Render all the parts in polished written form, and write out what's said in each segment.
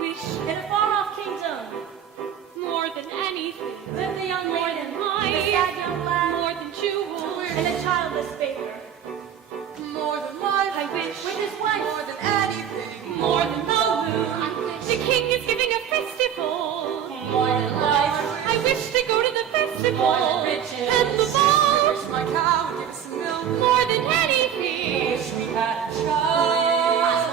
wish in a far-off kingdom, more than anything, lived a young more maiden, than with a life, sad young lad, more than jewels, and a childless baker. More than life, I wish With his wife, more than anything, more than the moon. I wish The king is giving a festival. more than life, I wish to go to the festival more than riches, and the I ball wish my cow would give us some milk. more than anything. wish we had a Sweet child.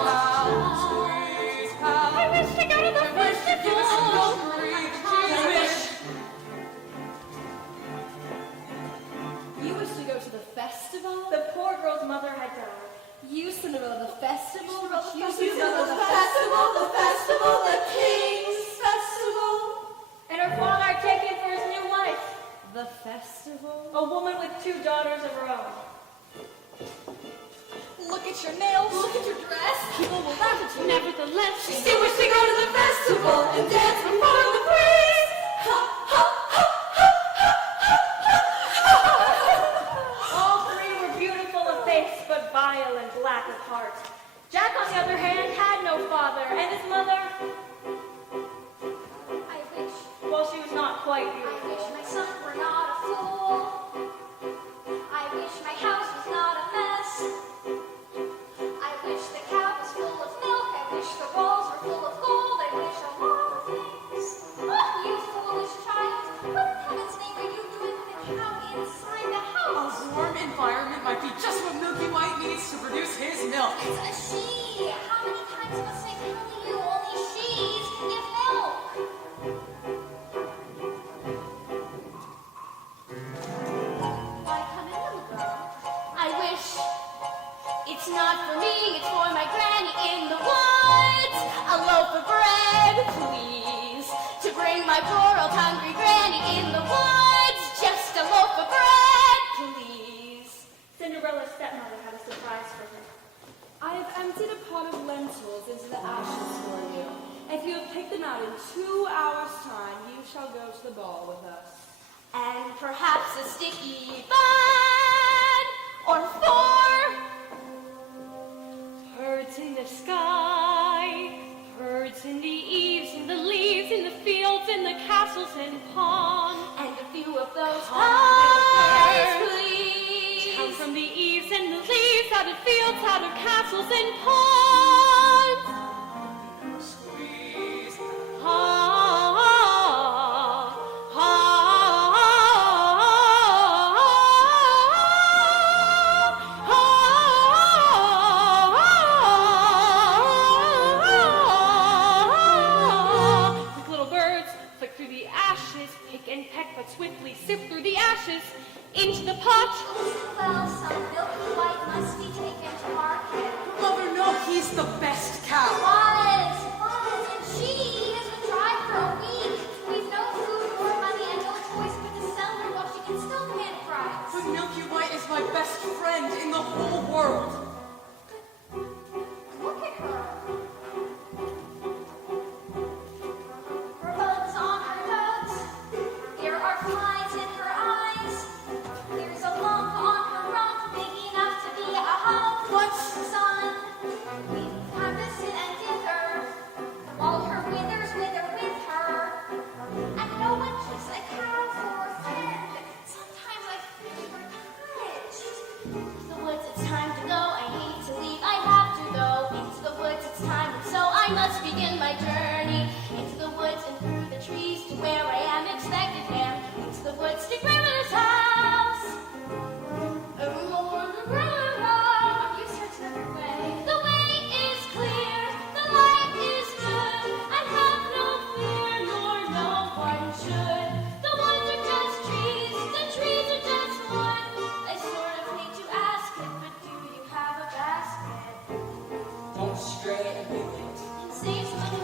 cow, sweet cow. I wish to go to the I wish to give us some milk, festival. Marie. I wish. You wish to go to the festival? The poor girl's mother had died. You, Cinderella, the festival? You, Cinderella, the festival, the king's festival. And her father had taken for his new wife, The festival? a woman with 2 daughters of her own. Look at your nails. Look at your dress. People will laugh at you. Nevertheless, She still wished to go to the festival and dance before the priest. Ha, ha, ha, ha, ha, ha. All 3 were beautiful of face, but vile and black of heart. Jack, on the other hand, had no father, and his mother, I wish, well, she was not quite I wish beautiful. my son were not a fool. I wish my house was not a mess. I wish the cow was full of milk. I wish the walls were full of gold. I wish a lot of things. Oh, you foolish child. What in heaven's name are you doing with a cow inside the A house? warm environment might be just what Milky White needs to produce his milk. It's a she. How many times must I tell you? Only she's give milk. Why come in, little girl? I wish it's not for me, it's for my granny in the woods. A loaf of bread, please, to bring my poor old hungry granny in the woods. Just a loaf of bread, please. Cinderella's stepmother had a surprise for her. I have emptied a pot of lentils into the ashes for you. If you have picked them out in 2 hours' time, you shall go to the ball with us. And perhaps a sticky bun or 4. birds in the sky, birds in the eaves, in the leaves, in the fields, in the castles and ponds. And a few of those Pies, pies, please. Down from the eaves and the leaves, out of fields, out of castles and ponds. Squeeze. Like little birds, flick through the ashes, pick and peck, but swiftly sift through the ashes into the pot. Well, some milky white must be taken to market. Mother, no, he's the best cow. Was, and she has been dry for a week. We've no food or money and no choice but to sell her while she can still pay the price. But Milky White is my best friend in the whole world. Look at her. Her bugs on her nose. There are flies in her eyes. There's a lump on her rump big enough to be a hump. What? Son, we've harvested and dither. All her withers wither with her. And no one keeps a cow for a friend. Sometimes I feel her touched. Into the woods, it's time to go. I hate to leave, I have to go. Into the woods, it's time, and so I must begin my journey. Into the woods and through the trees to where I am expected there. Into the woods to grandmother's house. Evermore the grandma. You search every way. The way is clear, the light is good. I have no fear, nor no one should. The woods are just trees, the trees are just wood. I sort of hate to ask it, but do you have a basket? Don't stray a minute. And save some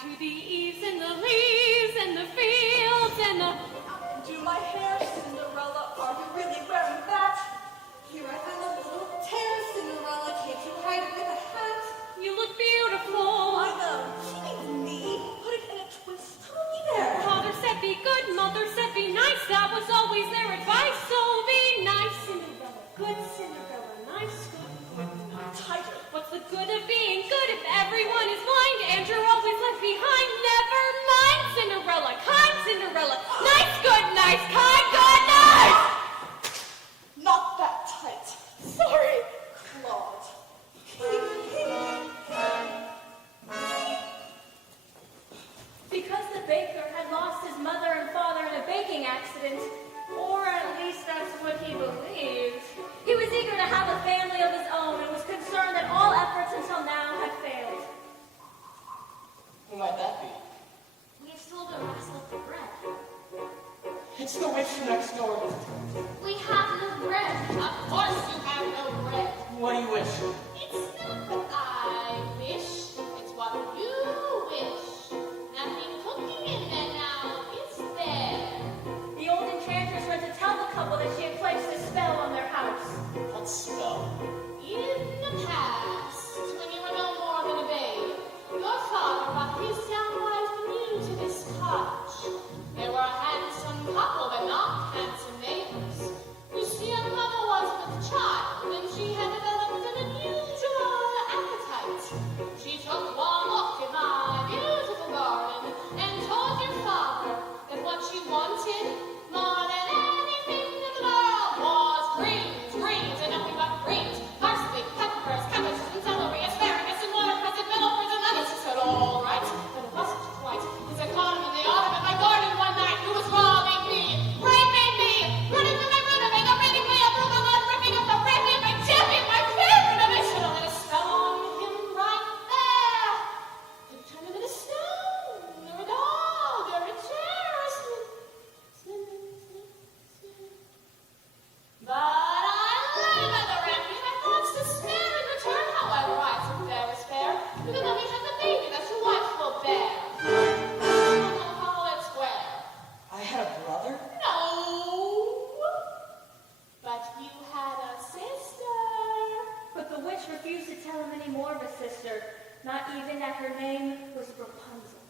to the eaves and the leaves and the fields and the... Do my hair, Cinderella, are you really wearing that? Here I found a little tear, Cinderella, can't you hide it with a hat? You look beautiful. I know, she means me. Put it in a twist, tell me there. Father said be good, mother said be nice. That was always their advice. So be nice, Cinderella. Good Cinderella. Nice, good, Tighter. What's the good of being good if everyone is blind and you're always left behind? Never mind, Cinderella. Kind Cinderella. Nice, good, nice, kind, good, nice. Not that tight. Sorry, Claude. Because the baker had lost his mother and father in a baking accident, or at least that's what he believed, he was eager to have a family of his own and was concerned that all efforts until now had failed. Who might that be? We have still no wrestle for bread. It's the witch next door, isn't it? We have no bread. Of course you have no bread. What do you wish? It's not what I wish, it's what you wish. Nothing cooking in there now, is there? The old enchantress went to tell the couple that she had placed a spell on their house. What spell? In the past, when you were no more than a babe, your father brought his young wife and you to this cottage. They were a handsome couple, but not handsome neighbors. You see, your mother was with child, and she had developed an unusual appetite. She took one look at my beautiful garden and told your father that what she wanted more than anything in the world was greens, greens, and nothing but greens. Parsley, peppers, cabbages, and celery, asparagus, and watercress, and millefors, and lettuce. He said, all right, but it wasn't quite, because I caught him in the autumn at my garden one night. He was robbing me, raping me, running from my roommate, raiding me up through my life, ripping up the raping my champion, my favorite, and I should have let a spell on him right there. It turned him into stone, or a dog, or a chair, or a but I live at the ramp, and I thought to spare in return. However, I took their despair, because then we had the baby that your wife will bear. I'll call it square. I had a brother? No, but you had a sister. But the witch refused to tell him any more of a sister, not even that her name was Rapunzel.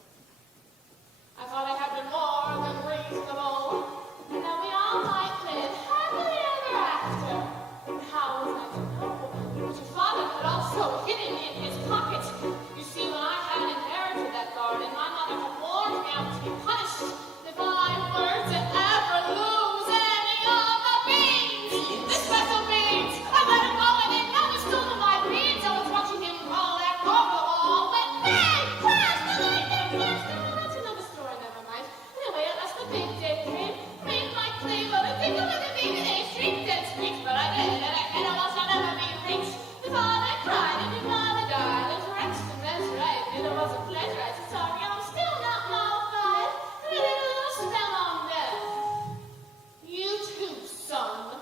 I thought I had been more than reasonable, and that we all might live happily ever after. But how was I to know that your father had also hidden in his pocket? You see, when I had inherited that garden, my mother had warned me I was to be punished if I were to ever lose any of the beans. The special beans. I let him go and they never stole my beans. I was watching him roll that over the wall, but bang, crash, that's another story, never mind. Anyway, at last the big day came, made my claim of a tickle with a baby, they shrieked and squeaked, but I did, and I was not ever be reached. The father cried and your mother died, and wretched and resurrected, and it was a pleasure. I said, sorry, I'm still not mollified, and I did a little spell on death. You too, son.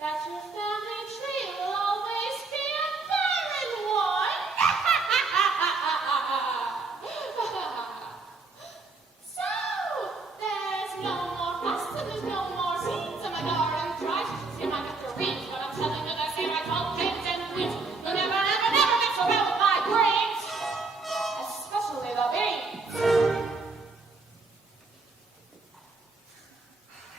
That your family tree will always be a barren one. So, there's no more fuss and there's no more seeds in my garden. Try to see my nectarines, but I'm telling you that same I told pigs and wheat. You'll never, never, never mix around with my grains, especially the beans.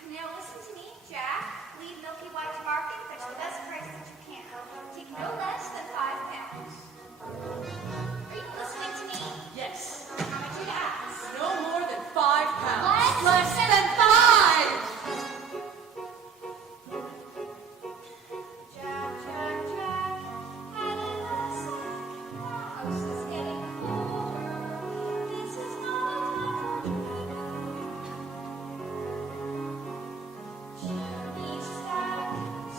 Now listen to me, Jack. Leave Milky White to market, fetch the best price that you can. Take no less than 5 pounds. Are you listening to me? Yes. How much you ask? No more than 5 pounds. Less than 5! Jack, Jack, Jack, had enough sack. The house is getting colder. This is not a time for dreaming. Chimney stack,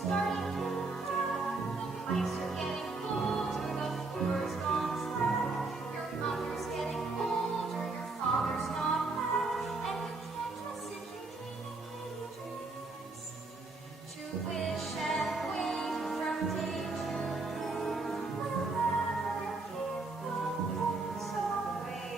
starting to crack. The pipes are getting colder. The floor's gone slack. Your mother's getting older. Your father's not back. And you can't just sit here dreaming pretty dreams. To wish and wait from day to day will never keep the hopes away.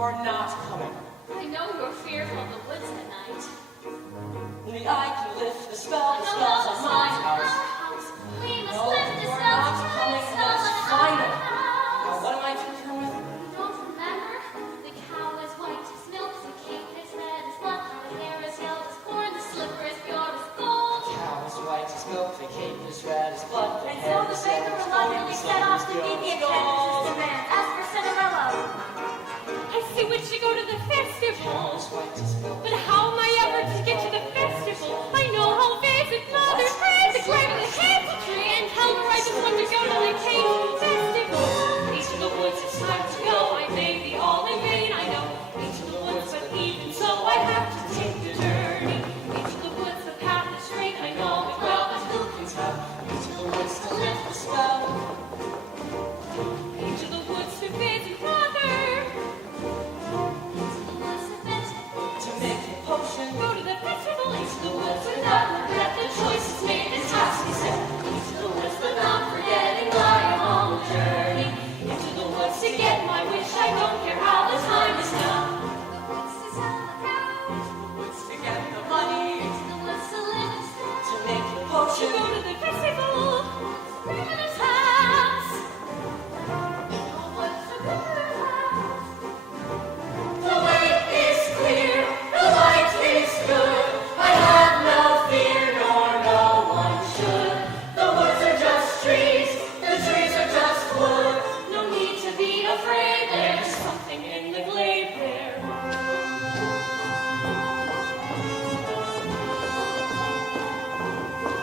You are not coming. I know you're fearful of the woods at night. Only I can lift the spell. The No, spells the are spells mine. are our house. We must No, lift the you are spells not to coming. the That spell is in final. our Now, house. what am I to determine? You don't remember? The cow is white as milk, the cape is red as blood, the hair is yellow as corn, the slipper is pure as gold. Cow is white as milk, the cape is red as blood. The And hair so the is baker yellow as reluctantly gold, set off to the meet the slipper is pure as apprentice's gold. demand. As for Cinderella, I see when she go to the Cow festival. is white as milk. But how am I ever to get to the festival? I know how visit mother's friends to climb the hazel tree and tell her I just want to go to the Cajun festival. Each of the woods it's time to go. I may be all in vain, I know. Each of the woods, but even so I have to take the journey. Each of the woods, the path is straight. I know it well, but who can tell? Each of the woods to lift the spell. Each of the woods to visit mother. to the woods of it, To make a potion. Go to the festival. Each of the woods without regret the choice is made, this has to be said. Each of the woods, but not forgetting lying on the journey. Into the woods to get my wish. I don't care how the time is done. The woods to sell the cow, Woods to get the money. to the woods to live instead. To make a To potion. go to the festival. Grandmother's house, the woods to grandmother's house. The way is clear, the light is good. I have no fear, nor no one should. The woods are just trees, the trees are just wood. No need to be afraid. There's something in the glade there.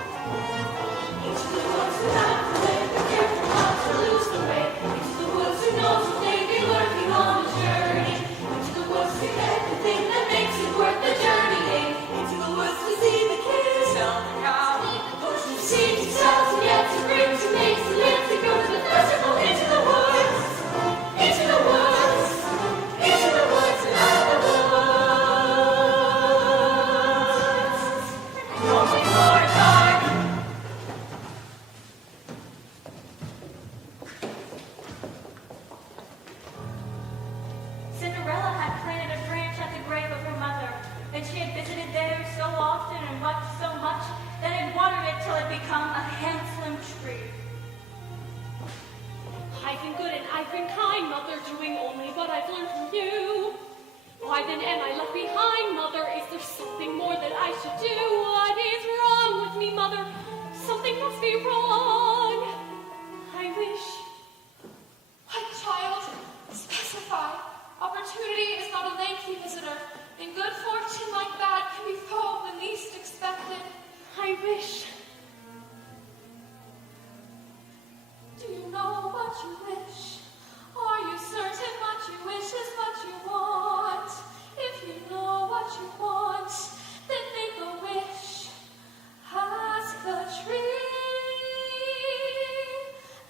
Each of the woods without the way, be careful not to lose the way. Each of the woods who knows what they be lurking on the journey. Each of the woods to get the thing that makes it worth the journey. Each of the woods to see the kid. Sell the cow. To see, to sell, to get, to bring, to make, to live, to go to the festival. Into the woods. Into the woods. Into the woods and out of the woods. Only more time. Cinderella had planted a branch at the grave of her mother, and she had visited there so often and wept so much that it watered it till it become a handsome tree. I've been good and I've been kind, Mother, doing only what I've learned from you. Why then am I left behind, Mother? Is there something more that I should do? What is wrong with me, Mother? Something must be wrong. I wish. My child, specify. Opportunity is not a lengthy visitor, and good fortune like that can befall when least expected. I wish. Do you know what you wish? Are you certain what you wish is what you want? If you know what you want, then make a wish. Ask the tree,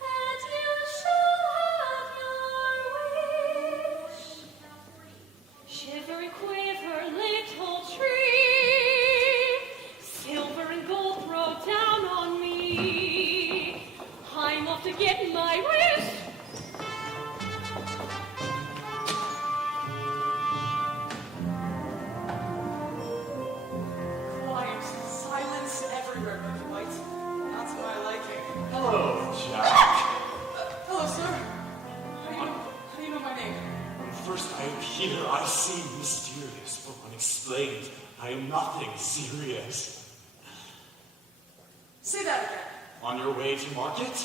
and you shall have your wish. Shiver and quiver, little tree. Silver and gold throw down on me. I'm off to get my wish. Quiet. Silence everywhere, Milky White. Not to my liking. Hello, Jack. Hello, sir. How do you know my name? When first I appear, I seem mysterious, but when explained, I am nothing serious. Say that again. On your way to market?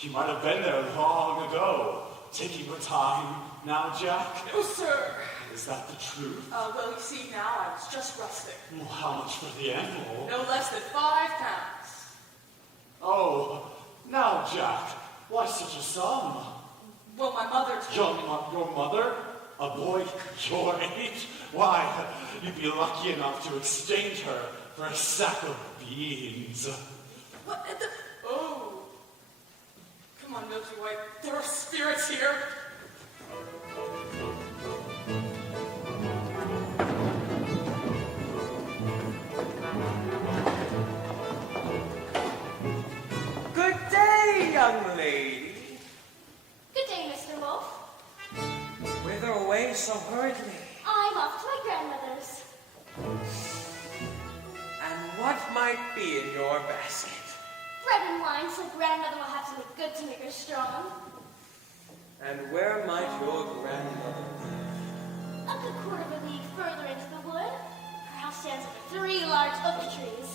You might have been there long ago. Taking your time now, Jack? No, sir. Is that the truth? Well, you see, now I was just resting. Well, how much for the animal? No less than 5 pounds. Oh, now, Jack, why such a sum? Well, my mother told me. Your mother? A boy your age? Why, you'd be lucky enough to exchange her for a sack of beans. What the? Oh. Come on, Milky White. There are spirits here. Good day, young lady. Good day, Mr. Wolf. Whither away so hurriedly? I'm off to my grandmother's. And what might be in your basket? Bread and wine, so grandmother will have something good to make her strong. And where might your grandmother be? A good quarter of a league further into the wood. Her house stands under 3 large oak trees.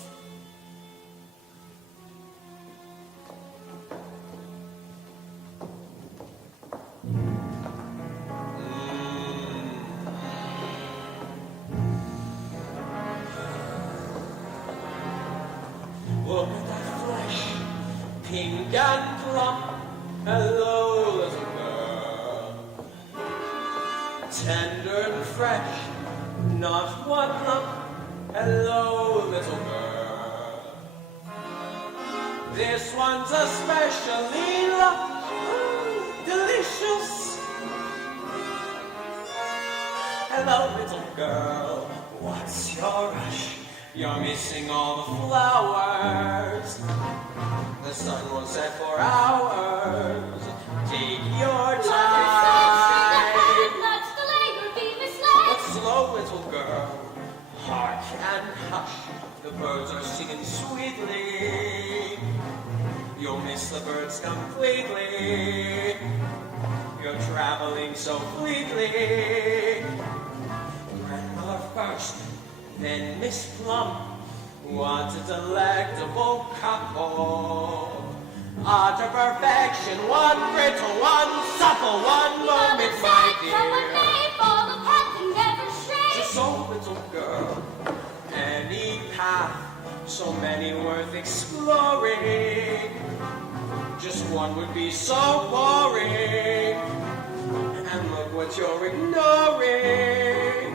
Look at that flesh, pink and plump. Hello, little girl. Tender and fresh, not one lump. Hello, little girl. This one's especially lush, delicious. Hello, little girl. What's your rush? You're missing all the flowers. The sun won't set for hours. Take your time. Not to delay or be misled. But slow, little girl. Hark and hush. The birds are singing sweetly. You'll miss the birds completely. You're traveling so fleetly. Grandmother first, then Miss Plum. What a delectable couple. Ah, to perfection, one brittle, one supple, one moment, my dear. So little girl, any path, so many worth exploring. Just one would be so boring. And look what you're ignoring.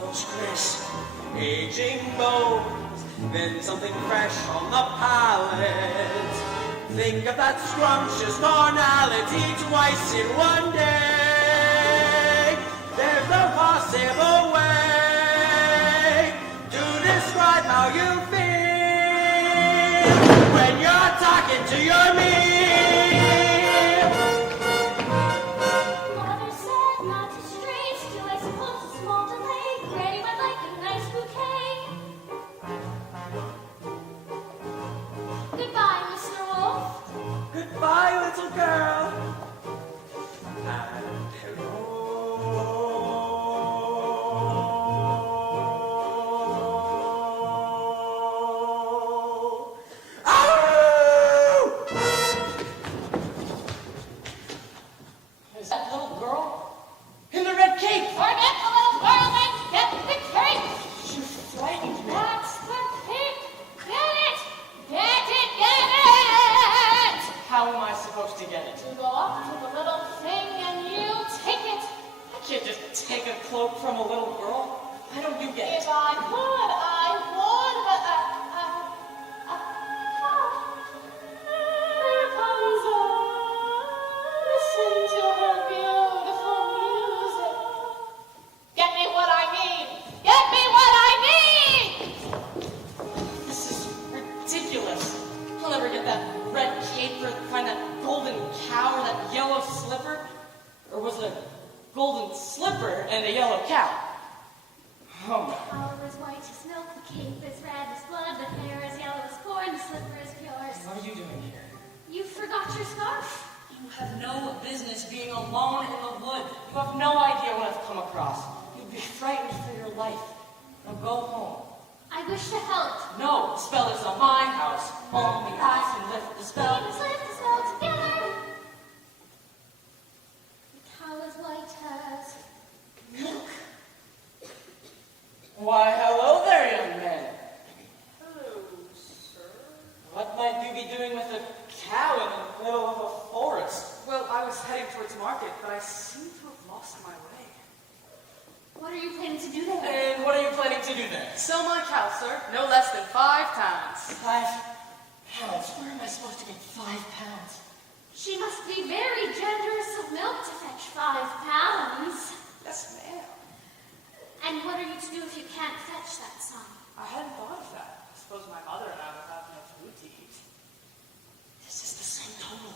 Those crisp, aging bones, then something fresh on the palate. Think of that scrumptious carnality twice in one day. There's no possible way to describe how you feel when you're talking to your meal. Mother said not to stray, still I suppose a small delay. Granny might like a nice bouquet. Goodbye, Mr. Wolf. Goodbye, little girl. And hello. Is that little girl? In the red cape! Forget the little girl and get the cake! She frightened me. That's the cake! Get it! Get it! Get it! How am I supposed to get it? You go up to the little thing and you take it. I can't just take a cloak from a little girl. Why don't you get If it? I could, but here comes listen to her beautiful music. Get me what I need. Get me what I need. This is ridiculous. I'll never get that red cape or find that golden cow or that yellow slipper. Or was it a golden slipper and a yellow cow? Oh no. Collar is white as milk, the cape is red as blood, the hair is yellow as corn, the slipper is pure as... What are you doing here? You forgot your scarf. You have no business being alone in the wood. You have no idea what I've come across. You'd be frightened for your life. Now go home. I wish to help. No, the spell is on my house. Only I can lift the spell. Let us lift the spell together. The cow is white as milk. Why, hello there, young man. Hello, sir. What might you be doing with a cow in the middle of a forest? Well, I was heading towards market, but I seem to have lost my way. What are you planning to do there? And what are you planning to do there? Sell my cow, sir. No less than 5 pounds. 5 pounds? Where am I supposed to get 5 pounds? She must be very generous of milk to fetch 5 pounds. Yes, ma'am. And what are you to do if you can't fetch that sum? I hadn't thought of that. I suppose my mother and I would have no food to eat. This is the same total.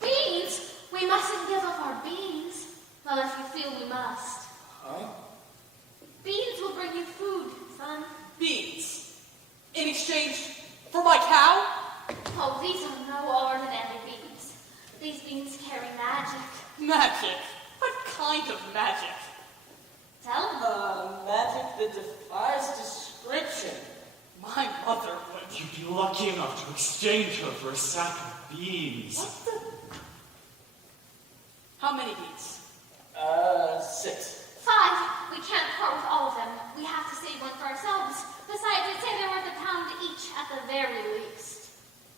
Beans? We mustn't give up our beans. Well, if you feel we must. Huh? Beans will bring you food, son. Beans. In exchange for my cow? Oh, these are no ordinary beans. These beans carry magic. Magic? What kind of magic? Tell them. Magic that defies description. My mother would. You'd be lucky enough to exchange her for a sack of beans. What the? How many beans? 6. 5. We can't part with all of them. We have to save one for ourselves. Besides, I'd say they're worth £1 each at the very least.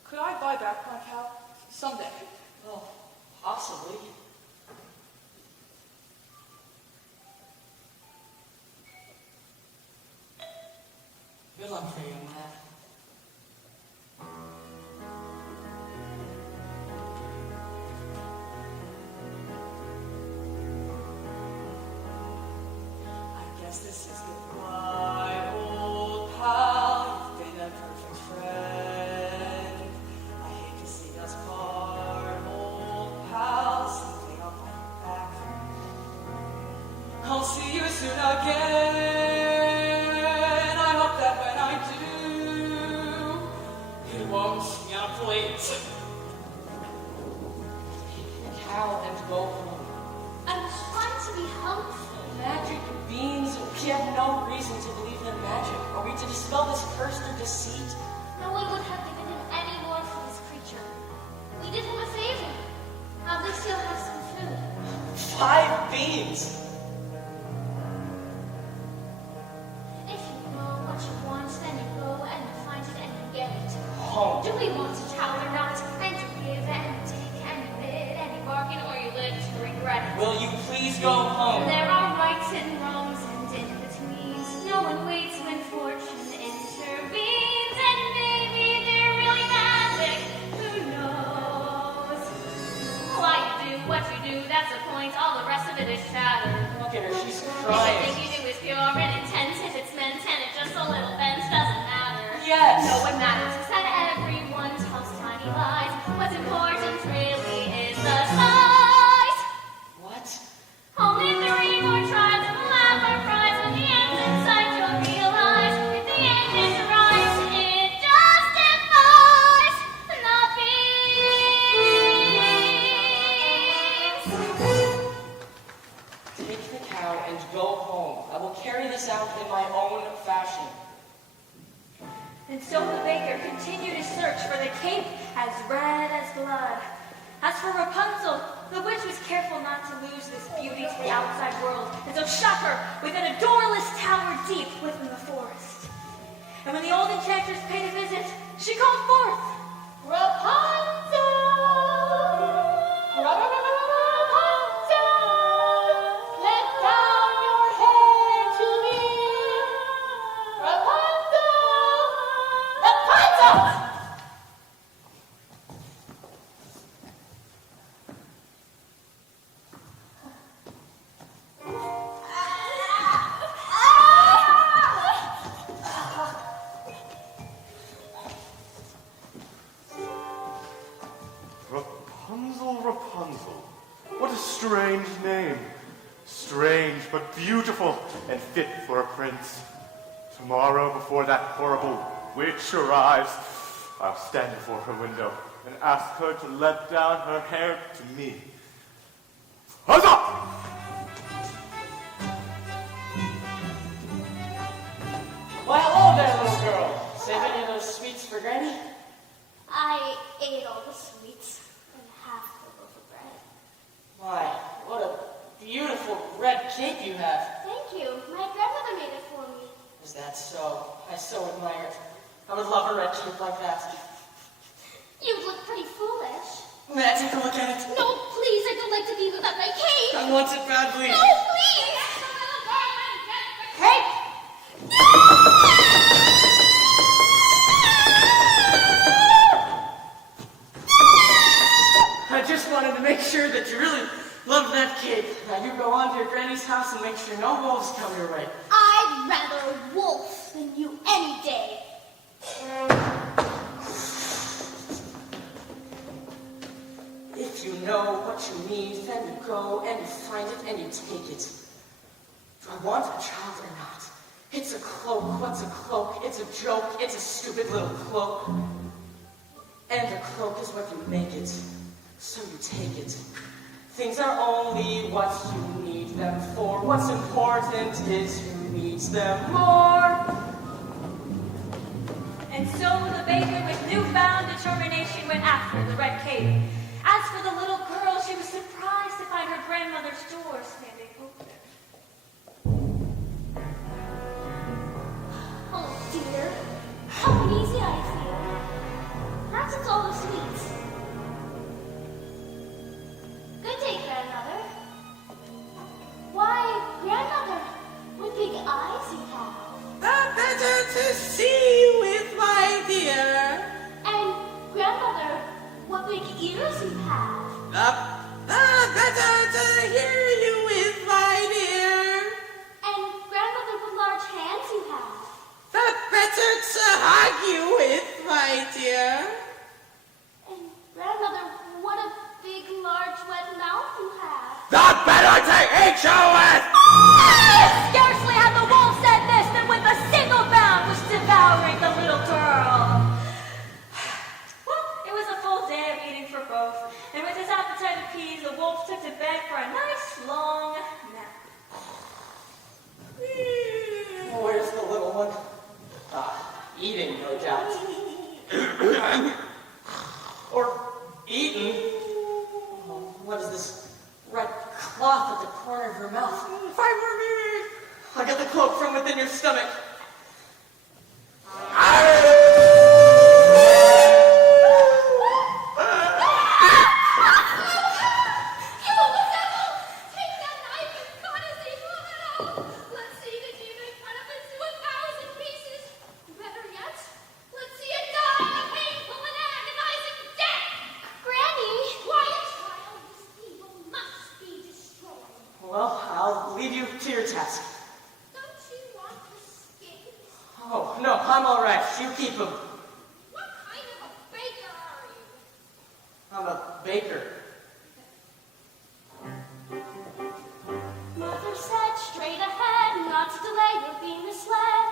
Could I buy back my cow someday? Well, possibly. Good luck for you, young lad. I guess this is goodbye, old pal. You've been a perfect friend. I hate to see us part, old pal. Something on my back. I'll see you soon again. I hope that when I do, it won't be on a plate. Take the cow and go home. I'm trying to be helpful. Magic beans. We have no reason to believe in magic. Are we to dispel this curse through deceit? No one would have given him any more for this creature. We did him a favor. At least he'll have some food. 5 beans. If you know what you want, then you go and you find it and you get it. Home. Do we want a child or not? And you give and you take and you bid and you bargain or you live to regret it. Will you please go home? There are rights and wrongs and in-betweens. No one waits when fortune intervenes. And maybe they're really magic. Who knows? Why you do what you do, that's the point. All the rest of it is shattered. Look at her, she's Everything crying. you do is pure and intense. If it's meant and it just a little bends, doesn't matter. Yes. No one matters except everyone tells tiny lies. What's important really is the size. What? Only 3 more tries and laugh our prize. When the end's in sight, you'll realize if the end is right, it justifies the beans. Take the cow and go home. I will carry this out in my own fashion. And so the baker continued his search for the cape as red as blood. As for Rapunzel, the witch was careful not to lose this beauty to the outside world, and so shut her within a doorless tower deep within the forest. And when the old enchantress paid a visit, she called forth, Rapunzel! Rapunzel! Let down your hair to me. Rapunzel! Rapunzel! Rapunzel, Rapunzel. What a strange name. Strange, but beautiful and fit for a prince. Tomorrow, before that horrible witch arrives, I'll stand before her window and ask her to let down her hair to me. Huzzah! Why, hello there, little girl. Save any of those sweets for Granny? I ate all the sweets and half the loaf of bread. Why, what a beautiful red cape you have. Thank you. My grandmother made it for me. Is that so? I so admire it. I would love a red cape like that. You look pretty foolish. May I take a look at it? No, please, I don't like to be without my cape. I want it badly. No, please. Hey! I just wanted to make sure that you really love that cape. Now you go on to your granny's house and make sure no wolves come your way. I'd rather a wolf than you any day. If you know what you need, then you go and you find it and you take it. Do I want a child or not? It's a cloak. What's a cloak? It's a joke. It's a stupid little cloak. And a cloak is what you make it. So you take it. Things are only what you need them for. What's important is who needs them more. And so the baker with newfound determination went after the red cape. As for the little girl, she was surprised to find her grandmother's door standing open. Oh dear, how uneasy I feel. Perhaps it's all the sweets. Good day, grandmother. Why, grandmother, what big eyes you have. The better to see you with, my dear. And grandmother, what big ears you have. The better to hear you with, my dear. And grandmother, what large hands you have. The better to hug you with, my dear. And grandmother, what a big, large, wet mouth you have. The better to eat you with! Scarcely had the wolf said this than with a single bound was devouring the little girl. Well, it was a full day of eating for both, and with his appetite appeased, the wolf took to bed for a nice long nap. Where's the little one? Eating, no doubt. Or eaten. Oh, what is this red cloth at the corner of her mouth? If I were me, I got the cloak from within your stomach. Well, I'll leave you to your task. Don't you want the skin? Oh, no, I'm all right. You keep them. What kind of a baker are you? I'm a baker. Mother said straight ahead, not to delay or be misled.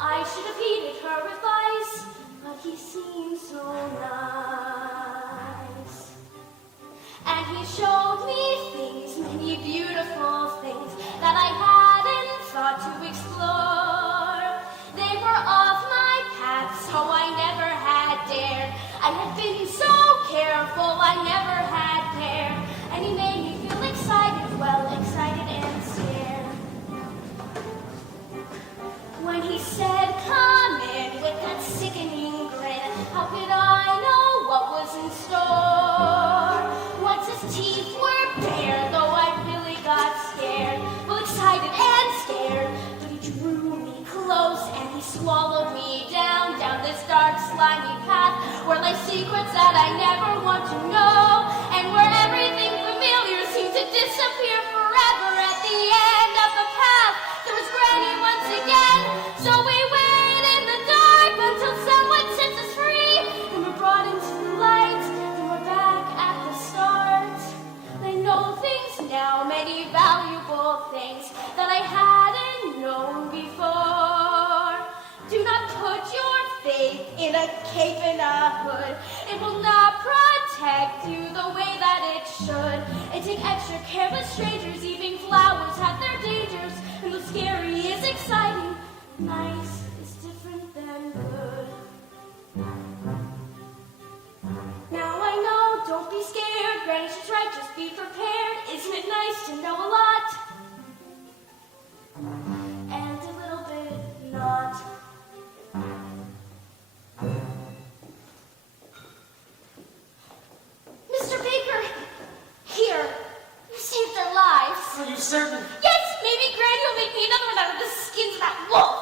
I should have heeded her advice, but he seemed so nice. And he showed me things, many beautiful things that I hadn't thought to explore. They were off my path, so I never had dared. I had been so careful, I never had cared. And he made me feel excited, well, excited and scared. When he said, come in, with that sickening grin, how could I know what was in store? Once his teeth were bare, though I really got scared, well, excited and scared. But he drew me close and he swallowed me down this dark, slimy path where lie secrets that I never want to know, and where everything familiar seemed to disappear forever. At the end of the path, there was Granny once again. So we waited in the dark until someone sets us free, and we're brought into the light, and we're back at the start. I know things now, many valuable things that I hadn't known before. Do not put your faith in a cape and a hood. It will not protect you the way that it should. And take extra care with strangers, even flowers have their dangers. And what's scary is exciting, nice is different than good. Now I know, don't be scared, Granny's just right, just be prepared. Isn't it nice to know a lot? And a little bit not. Mr. Baker, here, you saved their lives. Are you certain? Yes, maybe Granny will make me another one out of the skins of that wolf.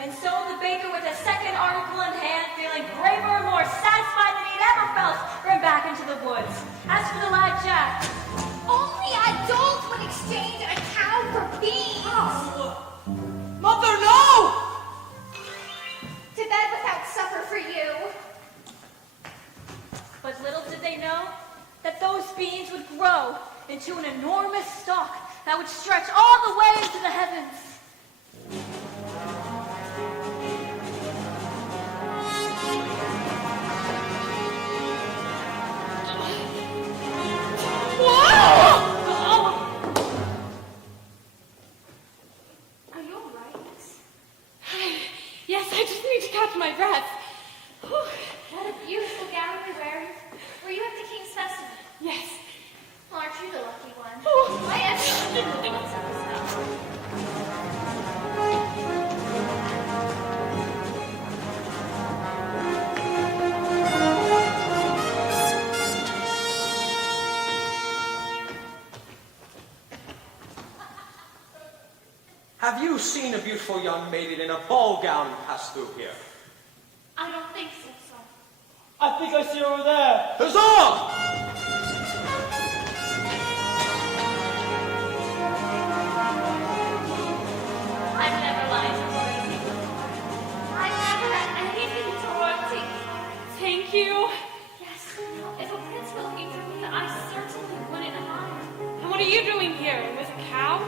And so the baker, with a second article in hand, feeling braver and more satisfied than he'd ever felt, ran back into the woods. As for the lad Jack, Only adults would exchange a cow for beans. Mother, no! To bed without supper for you. catch my breath. Whew. What a beautiful gown you're wearing. Were you at the King's Festival? Yes. Well, aren't you the lucky one? Oh. I actually didn't think so. Have you seen a beautiful young maiden in a ball gown pass through here? I don't think so, sir. I think I see her over there. Huzzah! I've never lied to royalty before. I've never had anything to royalty. Thank you. Yes, if a prince were looking for me, I certainly wouldn't hide. And what are you doing here? With a cow?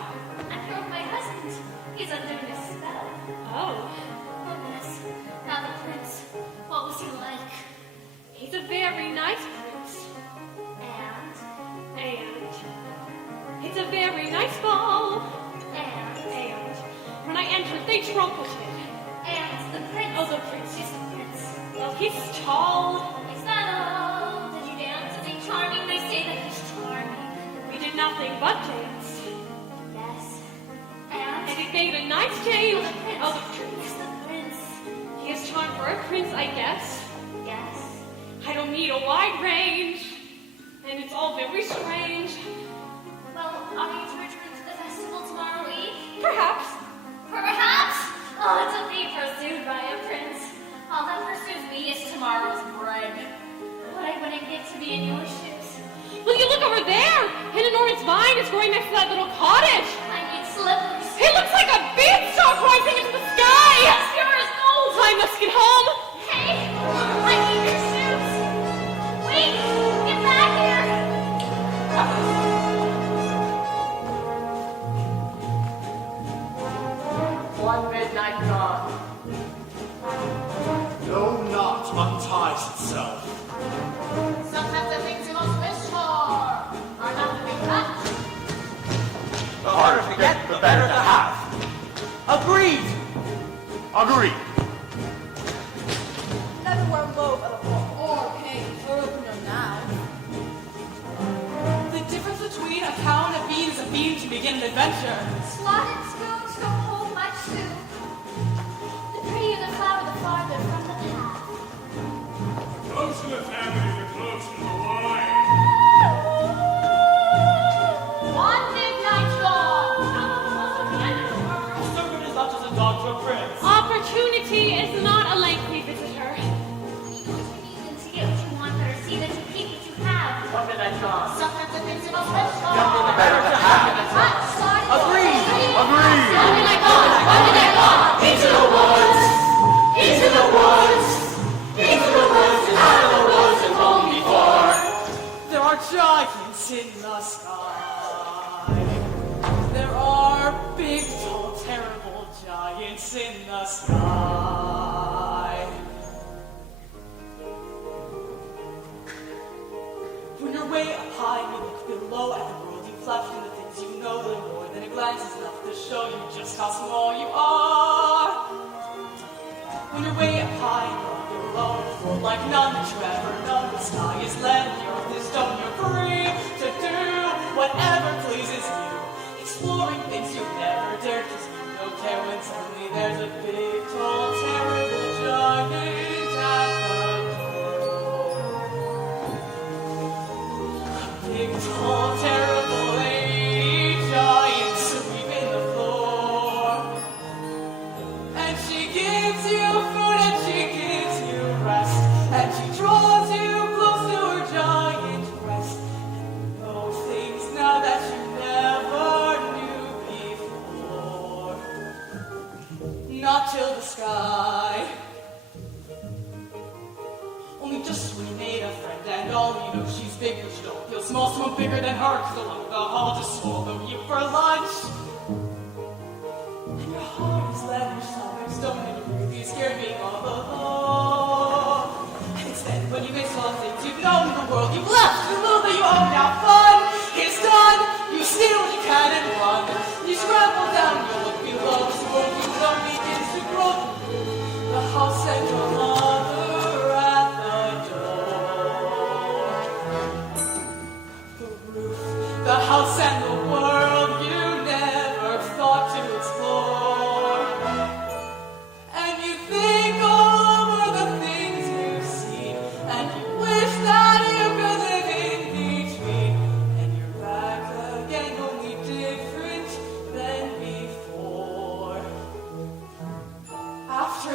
I'm here with my husband. He's undoing a spell. Oh. Oh, yes. Now the prince. What was he like? He's a very nice prince. And? It's a very nice ball. And? When I entered, they trumpeted. And the prince. Oh, the prince. He's the prince. Well, he's tall. Is that all? Did you dance? Is he charming? They say that he's charming. We did nothing but dance. Yes. And And? he made a nice change. Oh, the prince. Yes, the prince. He has charm for a prince, I guess. Yes. I don't need a wide range. And it's all very strange. Well, are you to return to the festival tomorrow Eve? Perhaps. Perhaps? Oh, to be pursued by a prince. All that pursues me is tomorrow's bread. What I wouldn't give to be in your shoes. Will you look over there? An enormous vine is growing next to that little cottage. I need slippers. It looks like a beanstalk rising into the sky. As pure as gold. I must get home. Hey, I need your shoes. Wait, get back here. One midnight gone. No knot unties itself. Sometimes the things you most wish for are not to be touched. The harder to get, the better to have. Agreed! Agreed. Never wear loaf at a ball or pay or open your mouth. The difference between a cow and a bean is a bean can begin an adventure. Slotted spoons don't hold much soup. The prettier the flower, the farther from the path. Those in the family, the close to the wine. One midnight gone. A servant is not just a dog to a prince. Opportunity is not a lengthy visitor. When you know what you need and to get what you want, better see that you keep what you have. One midnight gone. Sometimes the things you most wish for Better to have. Agreed. When did I go? When did I go? Into the woods, into the woods, into the woods, and out of the woods and home before. There are giants in the sky. There are big, tall, terrible giants in the sky. When you're way up high and you look below at the world you've left and the things you know, the more than a glance is enough to show you just how small you are. When you're way up high and you're alone, a world like none that you ever known, the sky is lead, the earth is stone, you're free to do whatever pleases you, exploring things you've never dared, 'cause you don't care when suddenly there's a big, tall, terrible giant at the door. A big, tall, terrible lady giant sweeping the floor. And she gives you food and she gives you rest. And she draws you close to her giant breast. And you know things now that you never knew before. Not till the sky. Only just when you made a friend and all you know she's big, but you don't feel small, someone bigger than her, 'cause along the hall just swallow you for lunch. And your heart is lead and your stomach's stone and you're really scared being all alone. And instead, when you face all the things you've known in the world you've left, the world that you own now fun is done. You steal what you can and run. You scramble down, you look below, so the world you learn begins to grow. The house and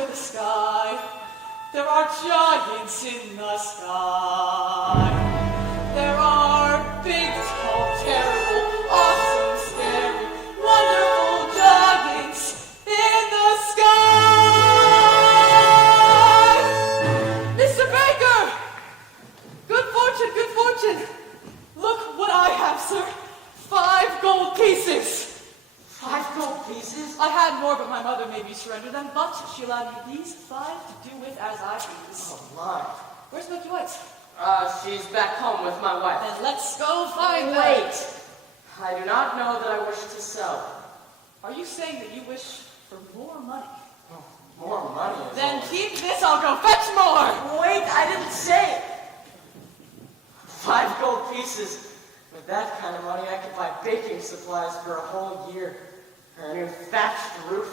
the sky. There are giants in the sky. There are big, tall, terrible, awesome, scary, wonderful giants in the sky. Mr. Baker! Good fortune, good fortune. Look what I have, sir. 5 gold pieces. 5 gold pieces? I had more, but my mother made me surrender them, but she allowed me these 5 to do with as I please. Oh, my. Where's Milky White? She's back home with my wife. Then let's go find her. Wait! I do not know that I wish to sell. Are you saying that you wish for more money? Oh, more money is Then all. keep this, I'll go fetch more! Wait, I didn't say it! 5 gold pieces. With that kind of money, I could buy baking supplies for a whole year. A new thatched roof,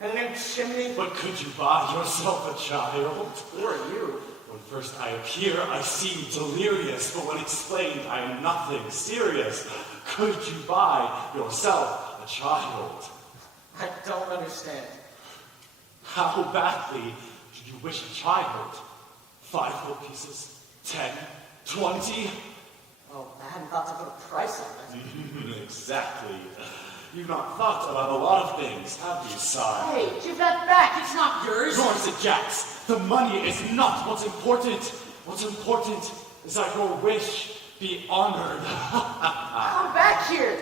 a new chimney. But could you buy yourself a child? Who are you? When first I appear, I seem delirious, but when explained, I am nothing serious. Could you buy yourself a child? I don't understand. How badly do you wish a child? 5 gold pieces? 10? 20? Oh, I hadn't thought to put a price on it. Exactly. You've not thought about a lot of things, have you, son? Hey, give that back. It's not yours. Yours it, Jax. The money is not what's important. What's important is that your wish be honored. Come back here.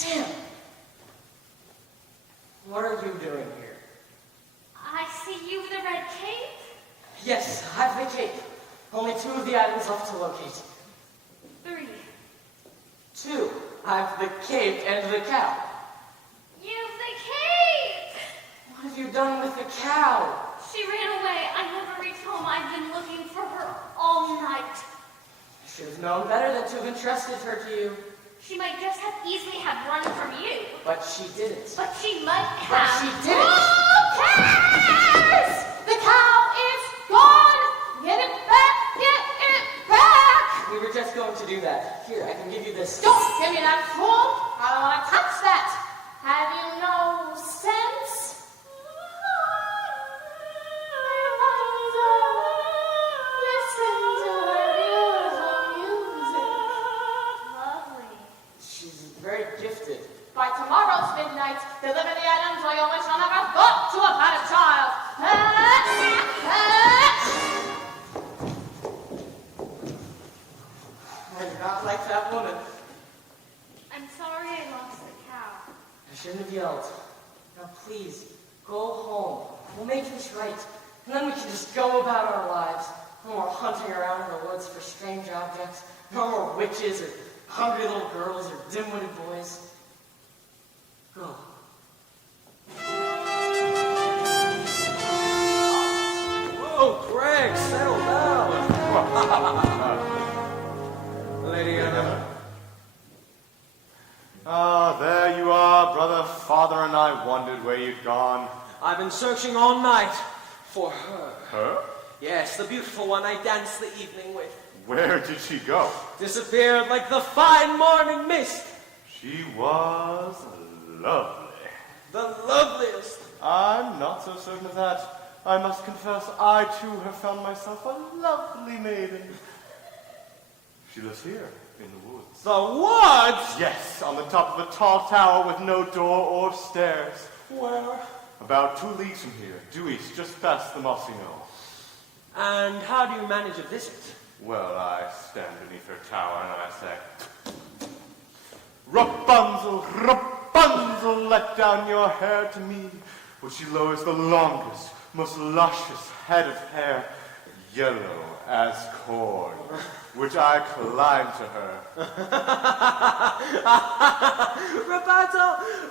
Damn. What are you doing here? I see you with a red cape. Yes, I've the cape. Only 2 of the items left to locate. 3. 2. I've the cape and the cow. You've the cape! What have you done with the cow? She ran away. I never reached home. I've been looking for her all night. You should have known better than to have entrusted her to you. She might just have easily have run from you. But she didn't. But she might But have. she didn't. Who cares? The cow is gone. Get it back. Get it back. We were just going to do that. Here, I can give you this. Don't give me that fool. I don't want to touch that. Have you no sense? Listen to her beautiful music. Lovely. She's very gifted. By tomorrow's midnight, deliver the items or you shall never thought to have had a child. I do not like that woman. I'm sorry I lost the cow. I shouldn't have yelled. Now please, go home. We'll make this right. And then we can just go about our lives. No more hunting around in the woods for strange objects. No more witches or hungry little girls or dim-witted boys. Go. Whoa, Craig, settle down. Lady Anna. Ah, there you are, brother. Father and I wondered where you'd gone. I've been searching all night for her. Her? Yes, the beautiful one I danced the evening with. Where did she go? Disappeared like the fine morning mist. She was lovely. The loveliest. I'm not so certain of that. I must confess, I too have found myself a lovely maiden. She lives here, in the woods. The woods? Yes, on the top of a tall tower with no door or stairs. Where? About 2 leagues from here, due east, just past the mossy knoll. And how do you manage a visit? Well, I stand beneath her tower and I say, Rapunzel, Rapunzel, let down your hair to me. Well, she lowers the longest, most luscious head of hair, yellow as corn, which I climb to her.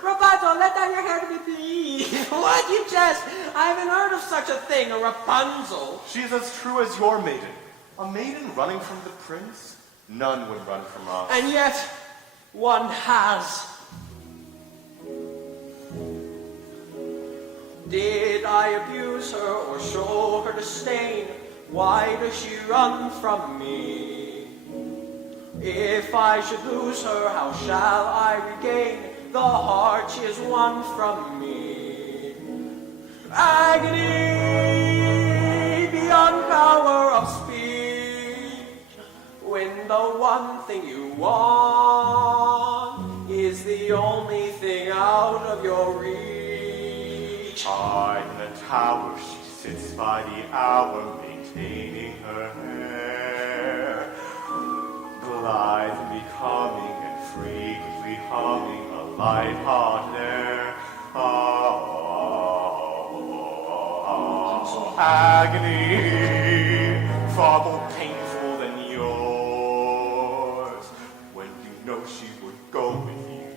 Rapunzel, let down your hair to me, please. What, you jest? I haven't heard of such a thing, a Rapunzel. She's as true as your maiden. A maiden running from the prince? None would run from us. And yet, one has. Did I abuse her or show her disdain? Why does she run from me? If I should lose her, how shall I regain the heart she has won from me? Agony beyond power of speech, when the one thing you want is the only thing out of your reach. High in the tower she sits by the hour, maintaining her hair, blithely coming and fragrantly humming a light heart there. Agony, far more painful than yours, when you know she would go with you,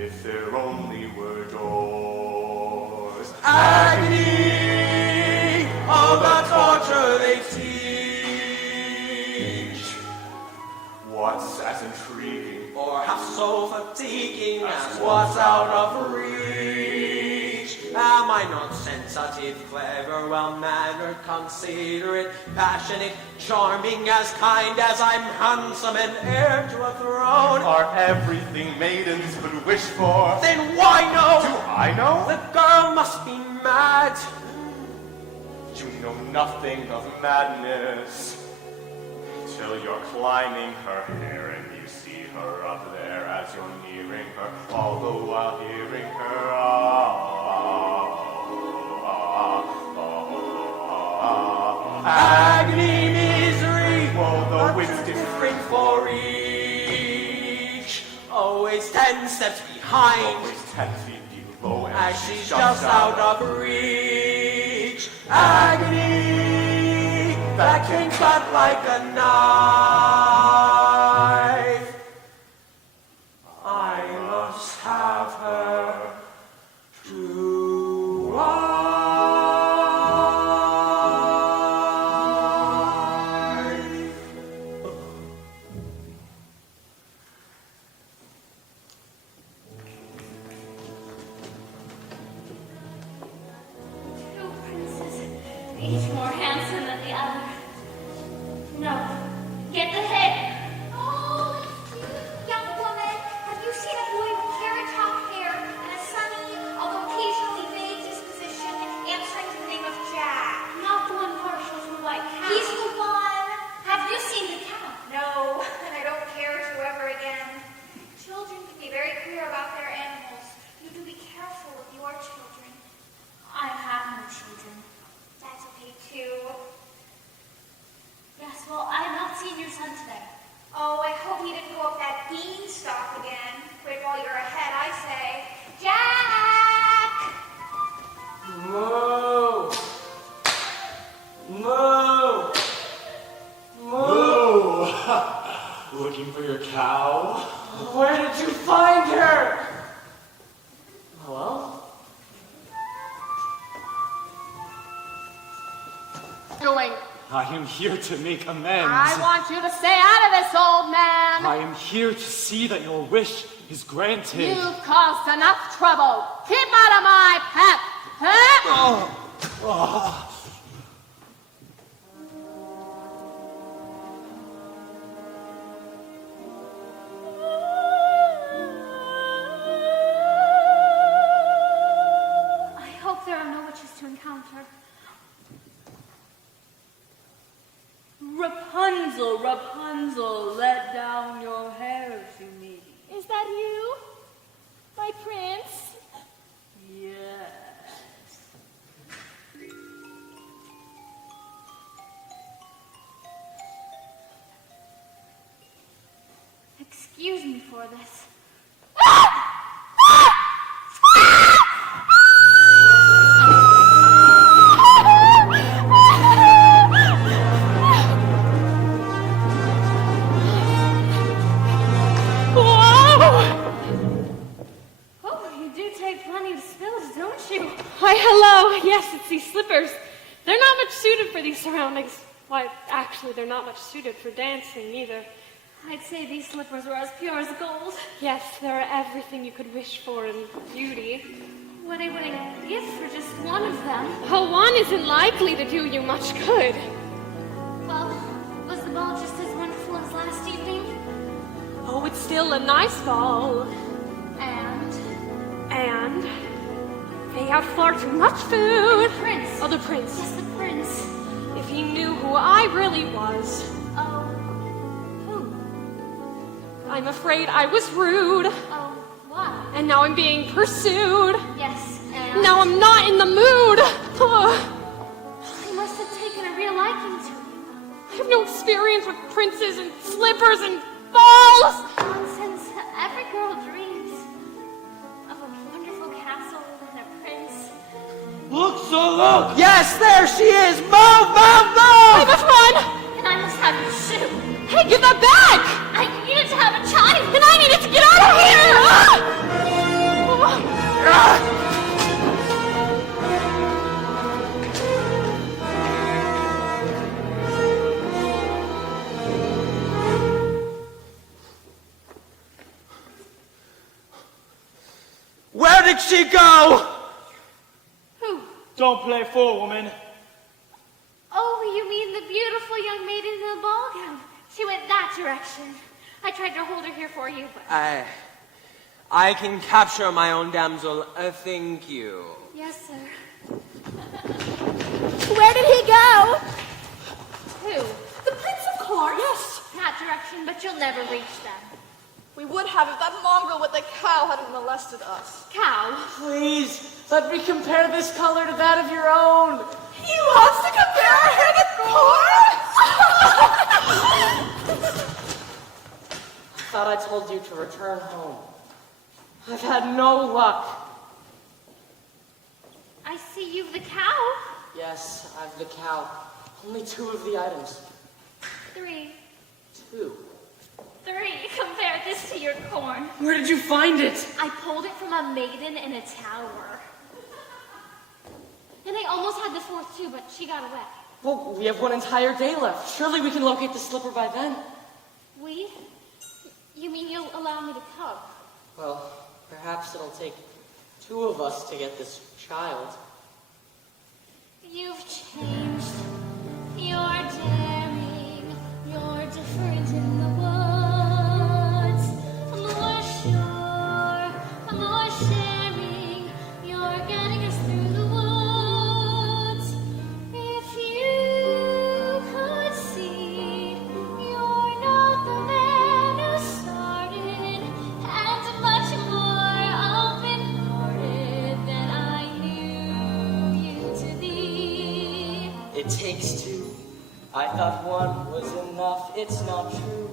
if there only were doors. Agony, all the torture they teach, What's as intriguing or half so fatiguing as what's out of reach. Am I not sensitive, clever, well-mannered, considerate, passionate, charming, as kind as I'm handsome and heir to a throne? are everything maidens could wish for? Then why no? Do I know? The girl must be mad. You know nothing of madness till you're climbing her hair and you see her up there as you're nearing her, all the while hearing her. Agony, misery, Although but it's different for each. Always 10 steps behind, Always 10 feet below and as she's just out of reach. Agony that can cut like a knife. I must have her to wife. Two princes, each more handsome than the other. No, get the head. Oh, you young woman, have you seen a boy with carrot top hair and a sunny, although occasionally vague disposition, answering to the name of Jack? Not the one partial to white cow. He's the one. Have you seen the cow? No, and I don't care to ever again. Children can be very queer about their animals. You do be careful with your children. I have no children. That's okay too. Yes, well, I have not seen your son today. Oh, I hope he didn't go up that beanstalk again. Quit while you're ahead, I say. Jack! Moo! Moo! Moo! Looking for your cow? Where did you find her? Hello? Doing. I am here to make amends. I want you to stay out of this, old man. I am here to see that your wish is granted. You've caused enough trouble. Keep out of my path. Huh? I hope there are no witches to encounter. Rapunzel, Rapunzel, let down your hair to me. Is that you, my prince? Yes. Excuse me for this. Oh, you do take plenty of spills, don't you? Why, hello. Yes, it's these slippers. They're not much suited for these surroundings. Why, actually, they're not much suited for dancing either. I'd say these slippers were as pure as gold. Yes, they're everything you could wish for in beauty. What I wouldn't give for just one of them. Oh, one isn't likely to do you much good. Well, was the ball just as wonderful as last evening? Oh, it's still a nice ball. And And They have far too much food. The prince. Oh, the prince. Yes, the prince. If he knew who I really was. Oh, who? I'm afraid I was rude. Oh, why? And now I'm being pursued. Yes, and Now I'm not in the mood. Ugh. he must have taken a real liking to you. I have no experience with princes and slippers and balls. Nonsense. Every girl dreams of a wonderful castle and a prince. Look, so look! Yes, there she is! Move, move, I move! must run. And I must have you shoot. Hey, give that back. I needed to have a child. And I needed to get out of here. Ah! Where did she go? Who? Don't play fool, woman. Oh, you mean the beautiful young maiden in the ball gown. She went that direction. I tried to hold her here for you, but... I can capture my own damsel. Thank you. Yes, sir. Where did he go? Who? The prince, of course. Yes. That direction, but you'll never reach them. We would have if that mongrel with the cow hadn't molested us. Cow? Please, let me compare this color to that of your own. He wants to compare our hair to corn? I thought I told you to return home. I've had no luck. I see you've the cow. Yes, I've the cow. Only 2 of the items. 3. 2. 3. Compare this to your corn. Where did you find it? I pulled it from a maiden in a tower. And I almost had the 4th too, but she got away. Well, we have 1 entire day left. Surely we can locate the slipper by then. We? You mean you'll allow me to come? Well, perhaps it'll take 2 of us to get this child. You've changed. You're daring. You're different in the woods. More sure. More sharing. You're getting us through the woods. If you could see, you're not the man who started, and much more open-hearted than I knew you to be. It takes 2. I thought 1 was enough. It's not true.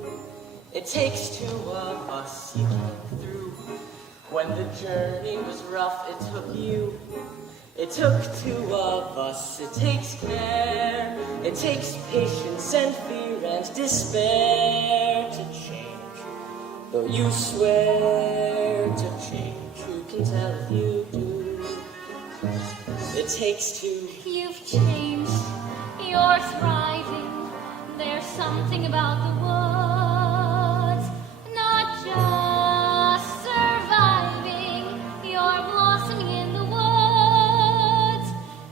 It takes 2 of us. You came through. When the journey was rough, it took you. It took 2 of us. It takes care. It takes patience and fear and despair to change. Though you swear to change, who can tell if you do? It takes 2. You've changed. You're thriving. There's something about the woods. Not just surviving. You're blossoming in the woods.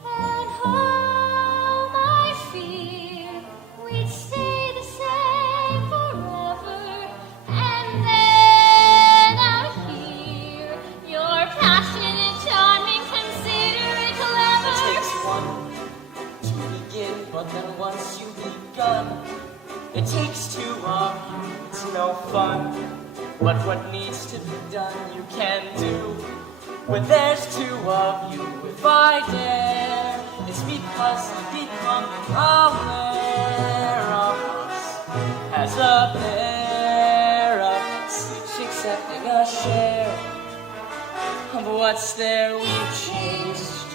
And home, I fear we'd stay the same forever. And then out here, you're passionate, charming, considerate, clever. It takes 1 to begin, but then once you've begun, it takes 2 of you. It's no fun. But what needs to be done, you can do. When there's 2 of you, if I dare, it's because I've become aware of us as a pair of us, each accepting a share of what's there. We've changed.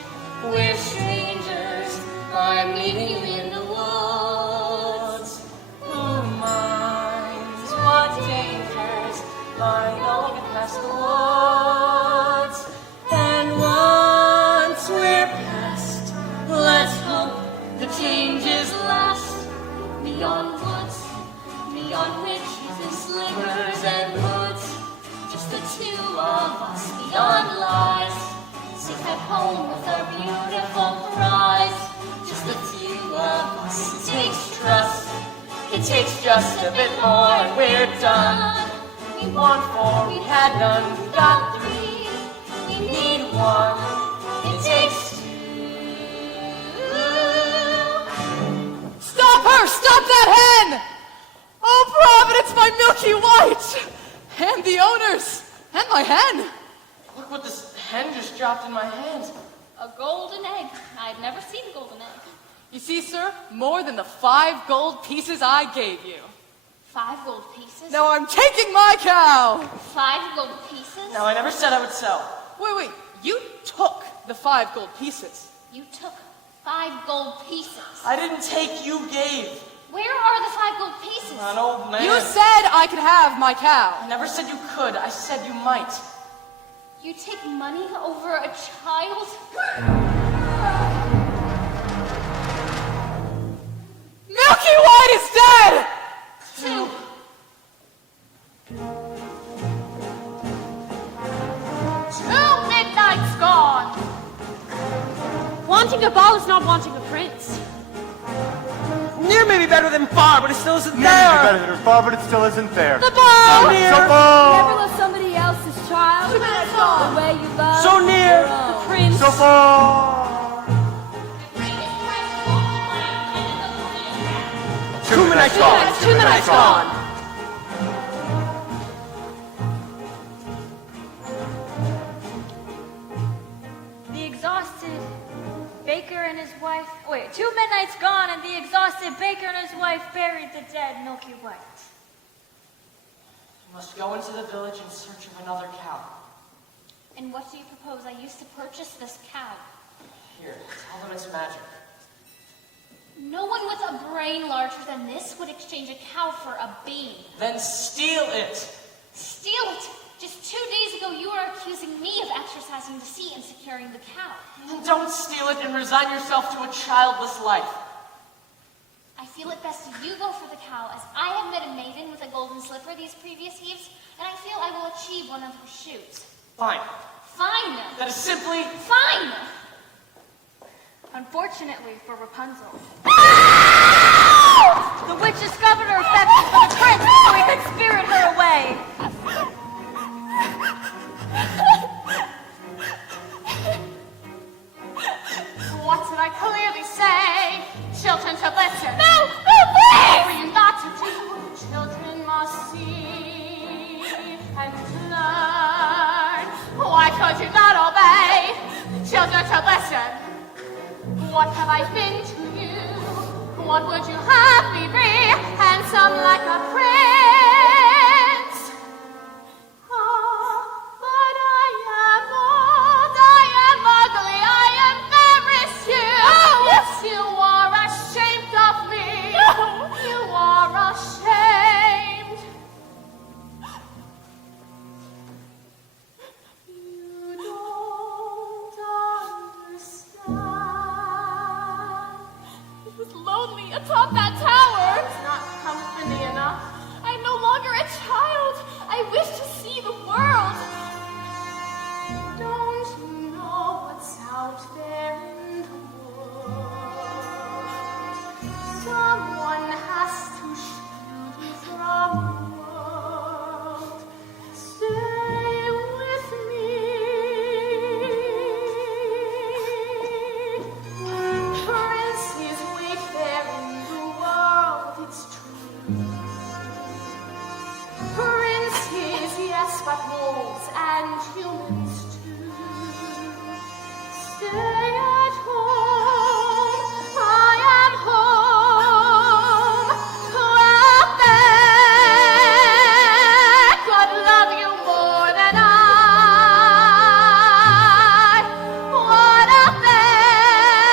We're strangers. I'm meeting you in the woods. Who minds what dangers lie knowing it past the woods? And once we're past, let's hope the changes last. Beyond woods, beyond witches and slippers and hoods. Just the 2 of us beyond lies. Safe at home with our beautiful prize. Just the 2 of us. It takes trust. It takes just a bit more and we're done. We want 4, we had none, we got 3. We need 1. taste. Stop her! Stop that hen! Oh, Providence, my Milky White! And the owners! And my hen! Look what this hen just dropped in my hand. A golden egg. I've never seen a golden egg. You see, sir, more than the 5 gold pieces I gave you. 5 gold pieces? Now I'm taking my cow! 5 gold pieces? No, I never said I would sell. Wait, you took the 5 gold pieces. You took 5 gold pieces. I didn't take, you gave. Where are the 5 gold pieces? An old man. You said I could have my cow. I never said you could. I said you might. You take money over a child? Milky White is dead! 2. Midnight's gone. Wanting a ball is not wanting a prince. Near may be better than far, but it still isn't Near may be there. better than far, but it still isn't there. The ball! So near. So Never far! love somebody else's child. The way you love So near. your own. Prince. So far! 2 minutes gone. 2 minutes gone. The exhausted baker and his wife... Wait, 2 midnights gone and the exhausted baker and his wife buried the dead Milky White. You must go into the village in search of another cow. And what do you propose? I used to purchase this cow. Here, tell them it's magic. No one with a brain larger than this would exchange a cow for a bean. Then steal it. Steal it! Just 2 days ago, you were accusing me of exercising deceit and securing the cow. Then don't steal it and resign yourself to a childless life. I feel it best you go for the cow, as I have met a maiden with a golden slipper these previous eves, and I feel I will achieve one of her shoots. Fine. Fine! That is simply... Fine! Unfortunately for Rapunzel. The witch discovered her affection for the prince before he could spirit her away. What did I clearly say? Children to listen. No, please! For you not to do, children must see and learn. Why could you not obey? Children to listen. What have I been to you? What would you have me be? Handsome like a prince. Ah, but I am old, I am ugly, I embarrass you. Yes, you are ashamed of me. You are ashamed. You don't understand. It was lonely atop that tower. It's not company enough. I'm no longer a child. I wish to see the world. Don't you know what's out there in the world? Someone has to shield you from the world. Stay with me. Princes wait there in the world, it's true. Princes, yes, but wolves and humans too. Stay at home, I am home. Quebec could love you more than I. What a bed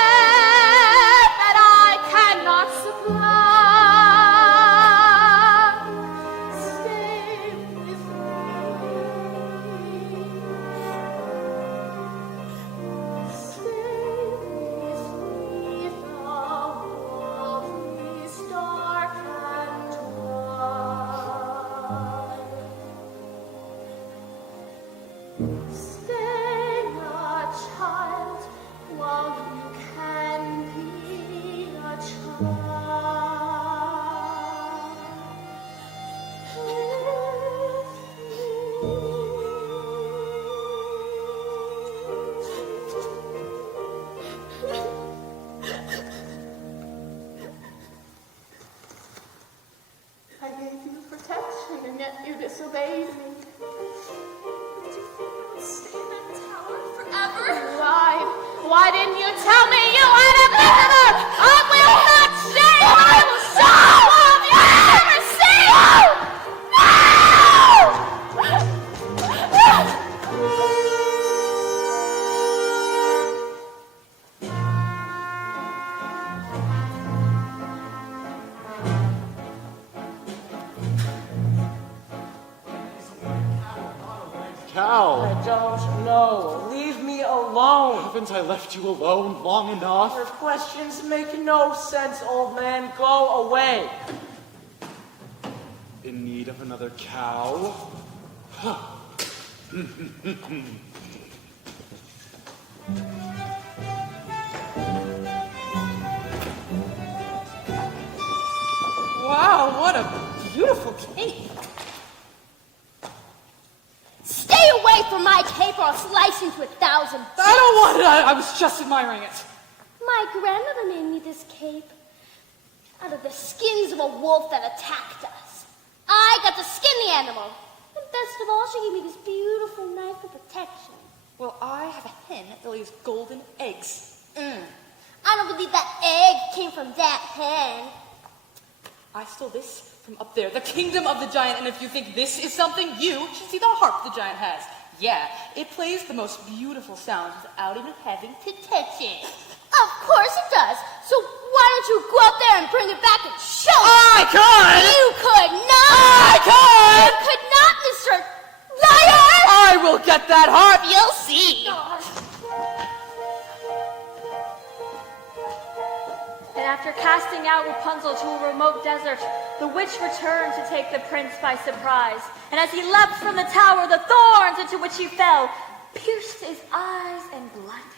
that I cannot supply. Stay with me. Stay with me. The world is dark and wide. Stay a child while you can be a child. With me. disobeys me. Do you think I would stay in that tower forever? Why didn't you tell me you had a visitor? I will not stay! I will show of you! Never see you! Cow, I don't know. Leave me alone. haven't I left you alone long enough? Your questions make no sense, old man. Go away. In need of another cow? Wow, what a beautiful cape. Stay away from my cape or I'll slice into 1,000 bits. I don't want it. I was just admiring it. My grandmother made me this cape out of the skins of a wolf that attacked us. I got to skin the animal. And best of all, she gave me this beautiful knife for protection. Well, I have a hen that lays golden eggs. I don't believe that egg came from that hen. I stole this from up there, the kingdom of the giant, and if you think this is something, you should see the harp the giant has. Yeah, it plays the most beautiful sounds without even having to touch it. Of course it does. So why don't you go up there and bring it back and show it? I could! You could not! I could! You could not, Mr. Liar! I will get that harp, You'll see. And after casting out Rapunzel to a remote desert, the witch returned to take the prince by surprise. And as he leapt from the tower, the thorns into which he fell pierced his eyes and blinded him.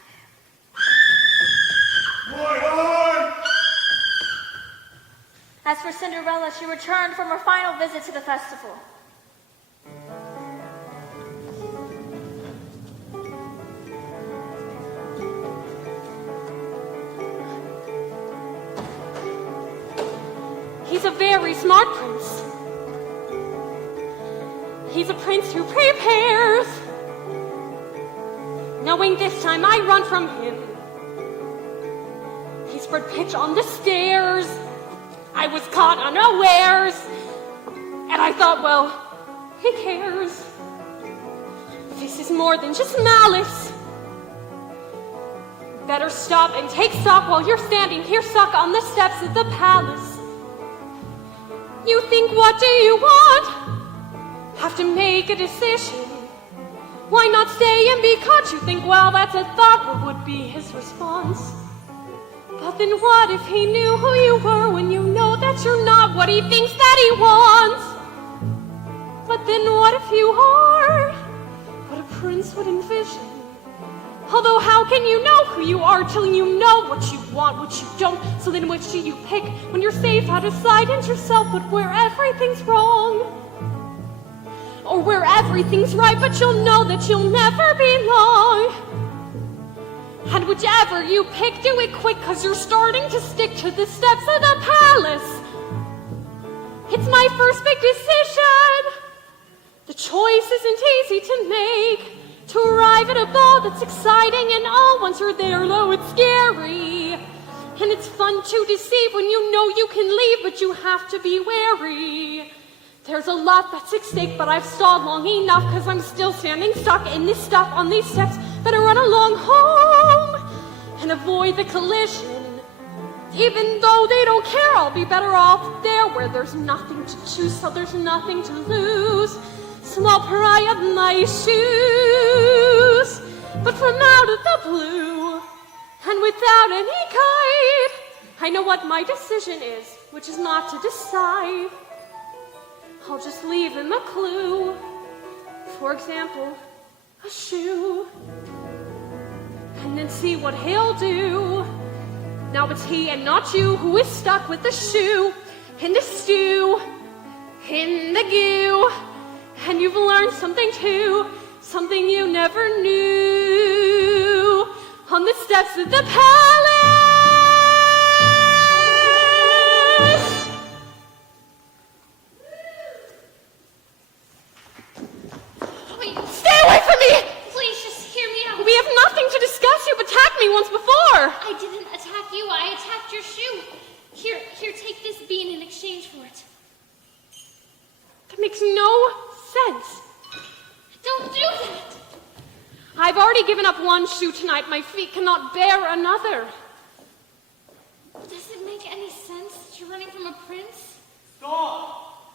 As for Cinderella, she returned from her final visit to the festival. He's a very smart prince. He's a prince who prepares, knowing this time I run from him. He spread pitch on the stairs. I was caught unawares, and I thought, well, he cares. This is more than just malice. Better stop and take stock while you're standing here stuck on the steps of the palace. You think, what do you want? Have to make a decision. Why not stay and be caught? You think, well, that's a thought. What would be his response? But then what if he knew who you were when you know that you're not what he thinks that he wants? But then what if you are what a prince would envision? Although how can you know who you are till you know what you want, what you don't? So then which do you pick when you're safe out of sight and yourself, but where everything's wrong? Or where everything's right, but you'll know that you'll never be long? And whichever you pick, do it quick, 'cause you're starting to stick to the steps of the palace. It's my first big decision. The choice isn't easy to make. To arrive at a ball that's exciting and all once you're there, though it's scary. And it's fun to deceive when you know you can leave, but you have to be wary. There's a lot that's at stake, but I've stalled long enough, 'cause I'm still standing stuck in this stuff on these steps. Better run along home and avoid the collision. Even though they don't care, I'll be better off there where there's nothing to choose, so there's nothing to lose. Small pariah of my shoes, but from out of the blue, and without any guide, I know what my decision is, which is not to decide. I'll just leave him a clue. For example, a shoe. And then see what he'll do. Now it's he and not you who is stuck with the shoe in the stew, in the goo. And you've learned something too, something you never knew. On the steps of the palace. I didn't attack you. I attacked your shoe. Here, take this bean in exchange for it. That makes no sense. Don't do that. I've already given up one shoe tonight. My feet cannot bear another. Does it make any sense that you're running from a prince? Stop!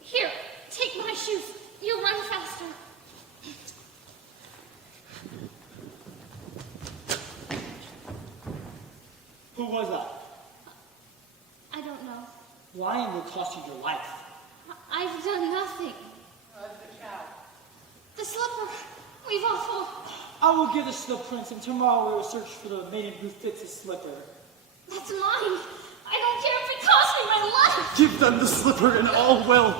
Here, take my shoes. You'll run faster. Who was that? I don't know. Lion will cost you your life. I've done nothing. The cow. The slipper. We've all fallen. I will give this to the prince, and tomorrow we will search for the maiden who fits his slipper. That's mine. I don't care if it costs me my life. Give them the slipper and all will.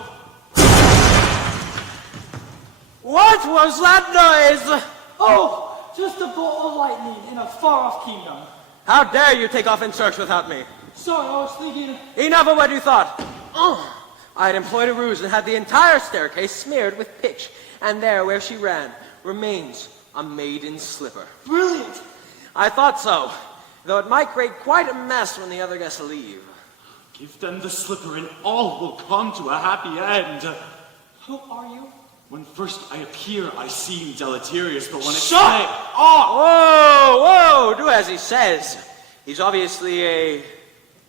What was that noise? Oh, just a bolt of lightning in a far-off kingdom. How dare you take off in search without me? Sorry, I was thinking... Enough of what you thought. I had employed a ruse and had the entire staircase smeared with pitch, and there, where she ran, remains a maiden's slipper. Brilliant! I thought so, though it might create quite a mess when the other guests leave. Give them the slipper and all will come to a happy end. Who are you? When first I appear, I seem deleterious, but when it's... Shut up! Whoa, do as he says. He's obviously a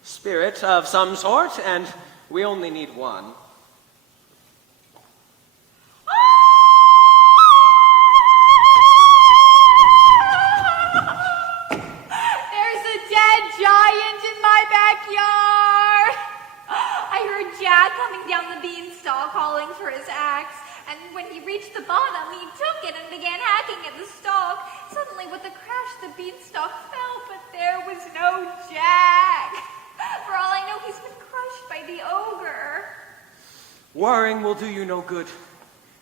spirit of some sort, and we only need one. There's a dead giant in my backyard. I heard Jack coming down the beanstalk calling for his axe. And when he reached the bottom, he took it and began hacking at the stalk. Suddenly, with a crash, the beanstalk fell, but there was no Jack. For all I know, he's been crushed by the ogre. Worrying will do you no good.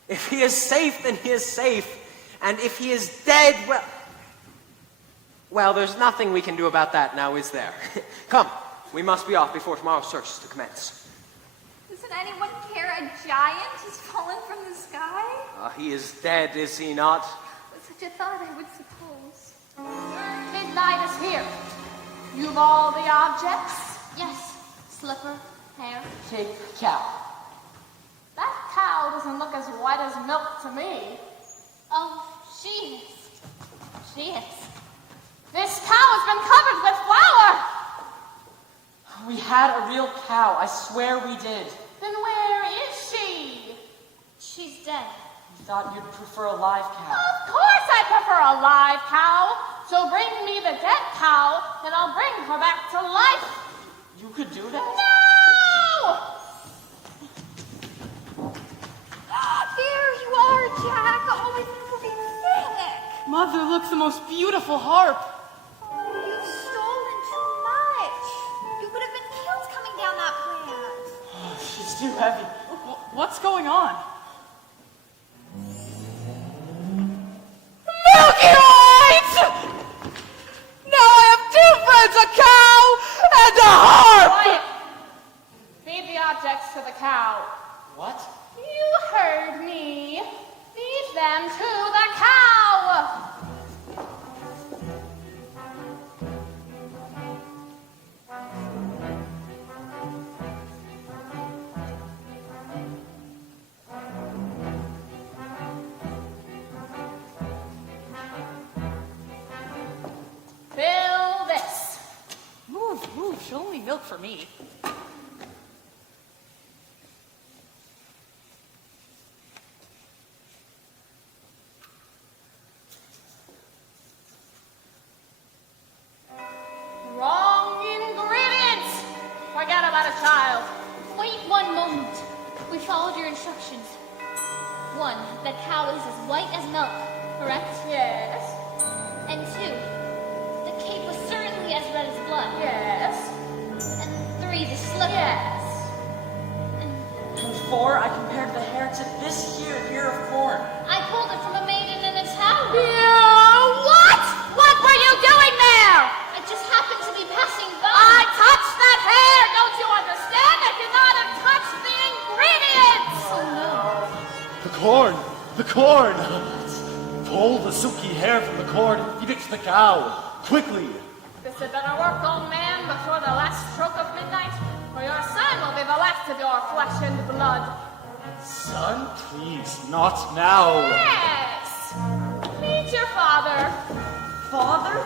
If he is safe, then he is safe. And if he is dead, well, there's nothing we can do about that now, is there? Come, we must be off before tomorrow's search is to commence. Doesn't anyone care a giant has fallen from the sky? He is dead, is he not? Such a thought, I would suppose. Midnight is here. You've all the objects? Yes. Slipper, hair. Take cow. That cow doesn't look as white as milk to me. Oh, she is. She is. This cow has been covered with flour! We had a real cow. I swear we did. Then where is she? She's dead. You thought you'd prefer a live cow. Of course I prefer a live cow. So bring me the dead cow, and I'll bring her back to life. You could do that? No! There you are, Jack. Always moving sick. Mother, look, the most beautiful harp. Oh, you've stolen too much. You would have been killed coming down that plant. Oh, she's too heavy. What's going on? Milky White! Now I have two friends, a cow and a harp! Quiet! Feed the objects to the cow. What? You heard me. Feed them to the cow. Fill this. Move, she'll only milk for me. Wrong ingredients. Forget about a child. Wait one moment. We followed your instructions. 1, the cow is as white as milk, correct? Yes. And 2, the cake was certainly as red as blood. Yes. And 3, the slipper. Yes. And 4, I compared the hair to this here ear of corn. I pulled it from a maiden in a tower. What? What were you doing there? I just happened to be passing by. I touched that hair. Don't you understand? I did not have touched the ingredients. Oh no. The corn! The corn! Pull the silky hair from the corn and feed it to the cow. Quickly! Hadst better work, old man, before the last stroke of midnight, or your son will be the last of your flesh and blood. Son, please, not now. Yes! Meet your father. Father?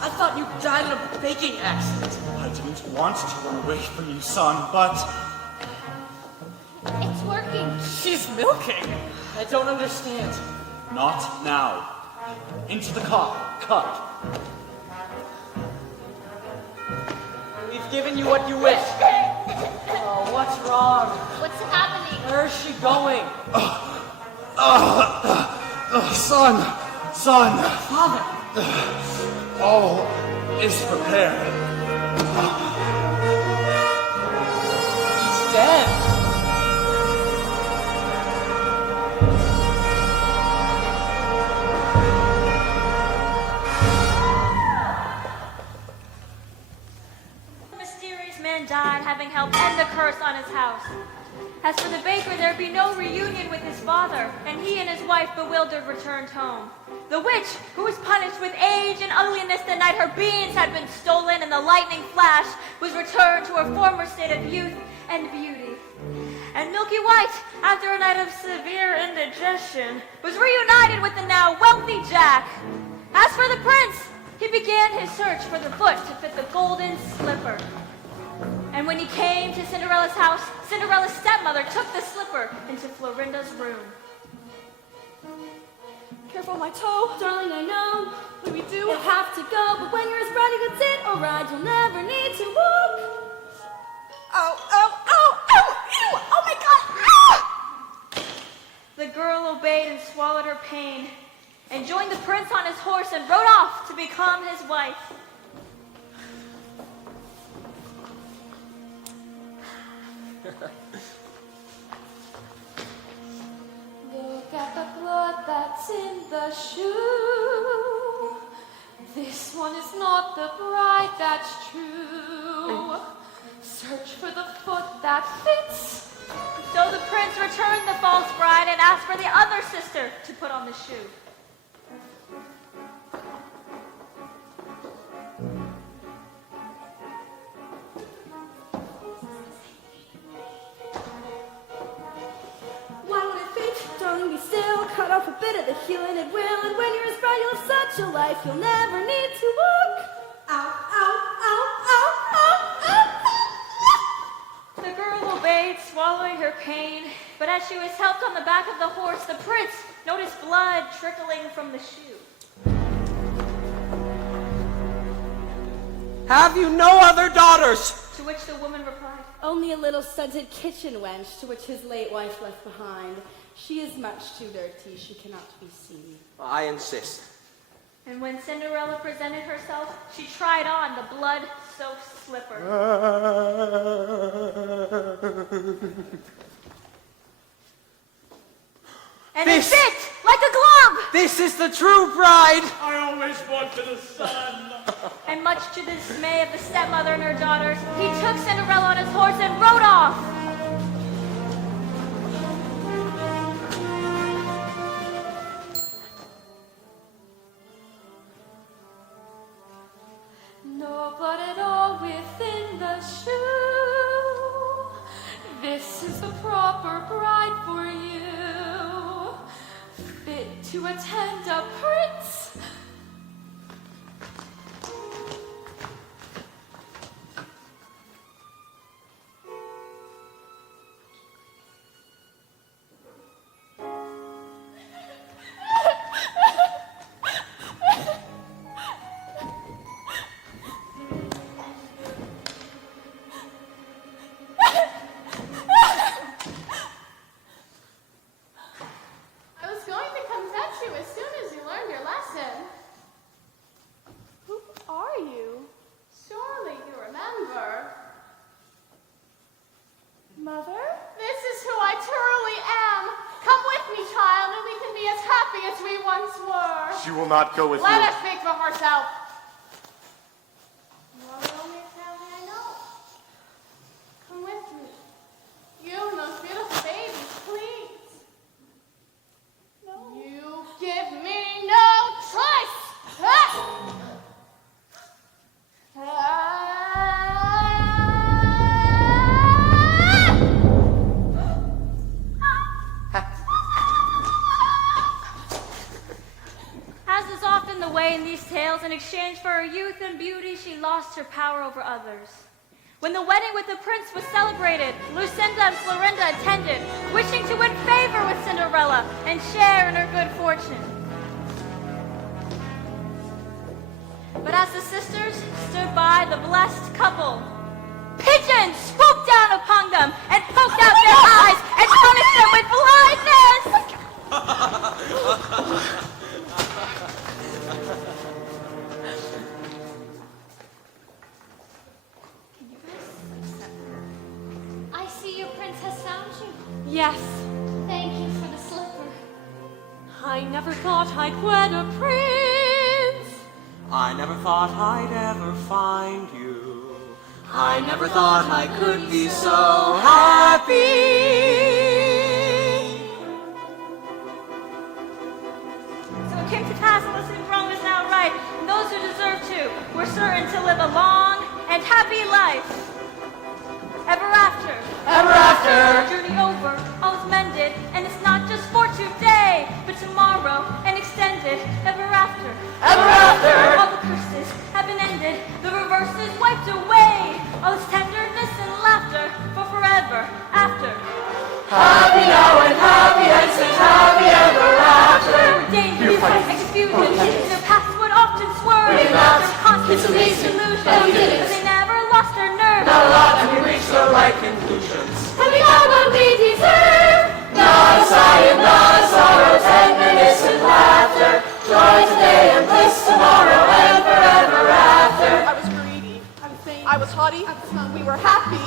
I thought you died in a baking accident. I didn't want to run away from you, son, but It's working. She's milking. I don't understand. not now. Into the car. Come. We've given you what you wish. Oh, what's wrong? What's happening? Where is she going? Son! Son! Father! All is prepared. He's dead. The mysterious man died, having helped end the curse on his house. As for the baker, there'd be no reunion with his father, and he and his wife, bewildered, returned home. The witch, who was punished with age and ugliness the night her beans had been stolen in the lightning flash, was returned to her former state of youth and beauty. And Milky White, after a night of severe indigestion, was reunited with the now wealthy Jack. As for the prince, he began his search for the foot to fit the golden slipper. And when he came to Cinderella's house, Cinderella's stepmother took the slipper into Florinda's room. Careful my toe. Darling, I know. What do we do? You'll have to go, but when you're as ready to sit or ride, you'll never need to walk. Ew! Oh my God! The girl obeyed and swallowed her pain, and joined the prince on his horse and rode off to become his wife. Look at the blood that's in the shoe. This one is not the bride that's true. Search for the foot that fits. So the prince returned the false bride and asked for the other sister to put on the shoe. Why would it fit? Darling, be still. Cut off a bit of the heel and it will. And when you're as bright, you'll have such a life, you'll never need to walk. The girl obeyed, swallowing her pain, but as she was helped on the back of the horse, the prince noticed blood trickling from the shoe. Have you no other daughters? To which the woman replied, Only a little stunted kitchen wench, to which his late wife left behind. She is much too dirty, she cannot be seen. I insist. and when Cinderella presented herself, she tried on the blood-soaked slipper. And it fit like a glove! This is the true bride! I always wanted a son! And much to the dismay of the stepmother and her daughters, he took Cinderella on his horse and rode off. No blood at all within the shoe. This is the proper bride for you, fit to attend a prince. I was going to come fetch you as soon as you learned your lesson. Who are you? Surely you remember. Mother? This is who I truly am. Come with me, child, and we can be as happy as we once were. She will not go with Let you. her speak for herself. You are the only family I know. Come with me. You most beautiful baby, please. You give me no choice! Ah! her youth and beauty, she lost her power over others. When the wedding with the prince was celebrated, Lucinda and Florinda attended, wishing to win favor with Cinderella and share in her good fortune. But as the sisters stood by the blessed couple, pigeons swooped down upon them and poked out their eyes and punished them with blindness! I see your prince has found you. Yes, Thank you for the slipper. I never thought I'd wed a prince. I never thought I'd ever find you. I never thought I could be so happy. So it came to pass that listening wrong is now right, and those who deserve to were certain to live a long and happy life. Ever after. Ever after. Journey over, all is mended, and it's not just for today, but tomorrow and extended. Ever after. Ever after. All the curses have been ended, the reverses wiped away. All this tenderness and laughter for forever after. Happy now and happy and happy ever after. There were dangers and confusion, and their paths would often swerve. We did not. Their constant It's amazing illusion, that we did it. but they never lost their nerve. Not a lot and we reached the right conclusions. And we got what we deserve. Not a sigh and not a sorrow, tenderness and laughter. Joy today and bliss tomorrow and forever after. I was greedy. I was vain. I was haughty. We were happy.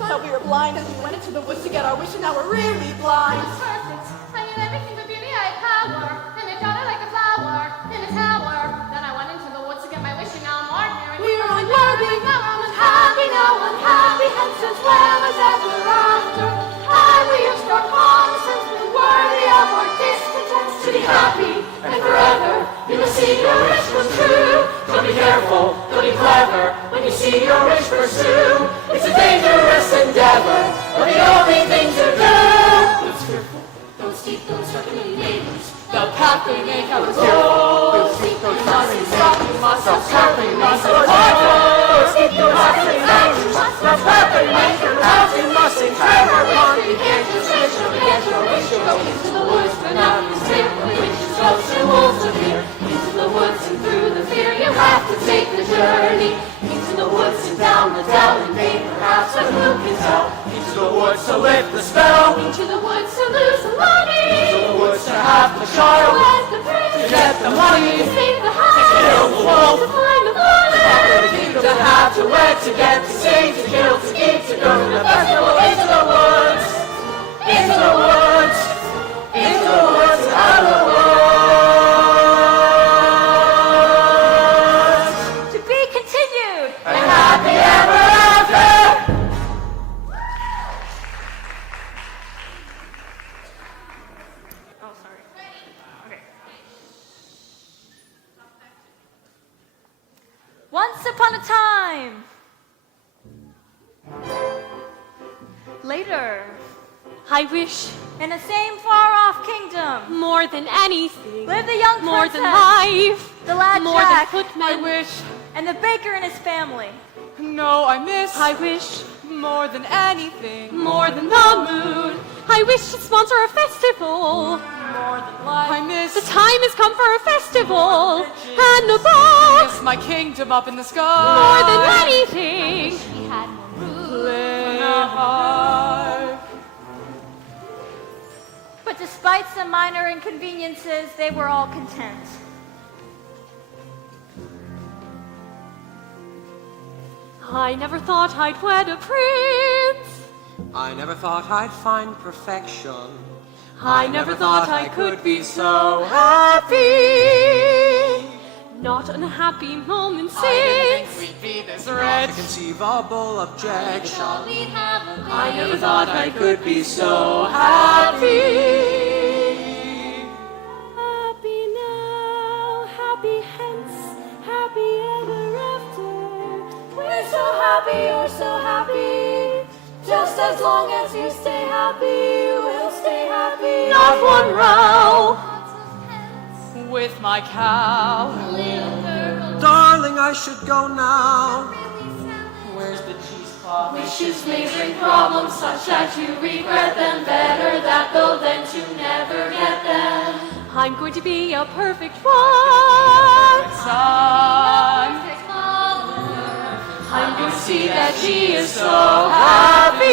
But we were blind as we went into the woods to get our wish, and now we're really blind. Perfect. I knew everything but beauty I had power, and I got it like a flower in a tower. Then I went into the woods to get my wish, and now I'm ordinary. We were unworthy. Now I'm Happy now, unhappy, hence as well as ever after. And we have struck on since we're worthy of our discontents to be happy and forever. You will see your wish was true. Don't be careful, don't be clever, when you see your wish pursue. It's a dangerous endeavor, but the only thing to do. It's fearful. Don't steep, don't start any neighbors. The path we make our goal. Don't steep, don't mustn't stop, you must stop Happy stopping, mustn't mustn't travel. steep, you mustn't stop, you must The stop path we stopping, make our house, we mustn't travel upon. You can't just wish, you can't just wish, you go into the woods, but now you fear. When witches, ghosts, and wolves appear, into the woods and through the fear, you have to take the journey. Into the woods and down the dell, and maybe perhaps, but who can tell? Into the woods to lift the spell. Into the woods to lose the money. Into the woods to have the child. Where's the prince? To get the money. To save the house. To kill the wolf. To find the money. To have, to wed, to get, to sing, to kill, to eat, to go to the festival. Into the woods. Into the woods. Into the woods. Out of the woods. To be continued. And happy ever after. Oh, sorry. Okay. Once upon a time. Later. I wish In the same far-off kingdom. more than anything, Lived the young more princess. than life, The lad more Jack. than footmen. I wish, And the baker and his family. no, I miss, I wish more than anything, more than the moon. I wish to sponsor a festival. more than life. I miss, The time has come for a festival and a ball. miss my kingdom up in the sky. More than anything. We had more room. Play hard. But despite some minor inconveniences, they were all content. I never thought I'd wed a prince. I never thought I'd find perfection. I never thought I could be so happy. Not an happy moment I didn't since. think we'd be this Not a rich. conceivable objection. Thought we'd have a I never baby. thought I could be so happy. Happy now, happy hence, happy ever after. We're so happy, you're so happy. Just as long as you stay happy, we'll stay happy. Not one row. With my cow. Little girl. Darling, darling, I should go now. Where's the cheesecloth? Wishes may bring problems such that you regret them. Better that though than to never get them. I'm going to be a perfect wife. Son, I'm going to see that she is so happy.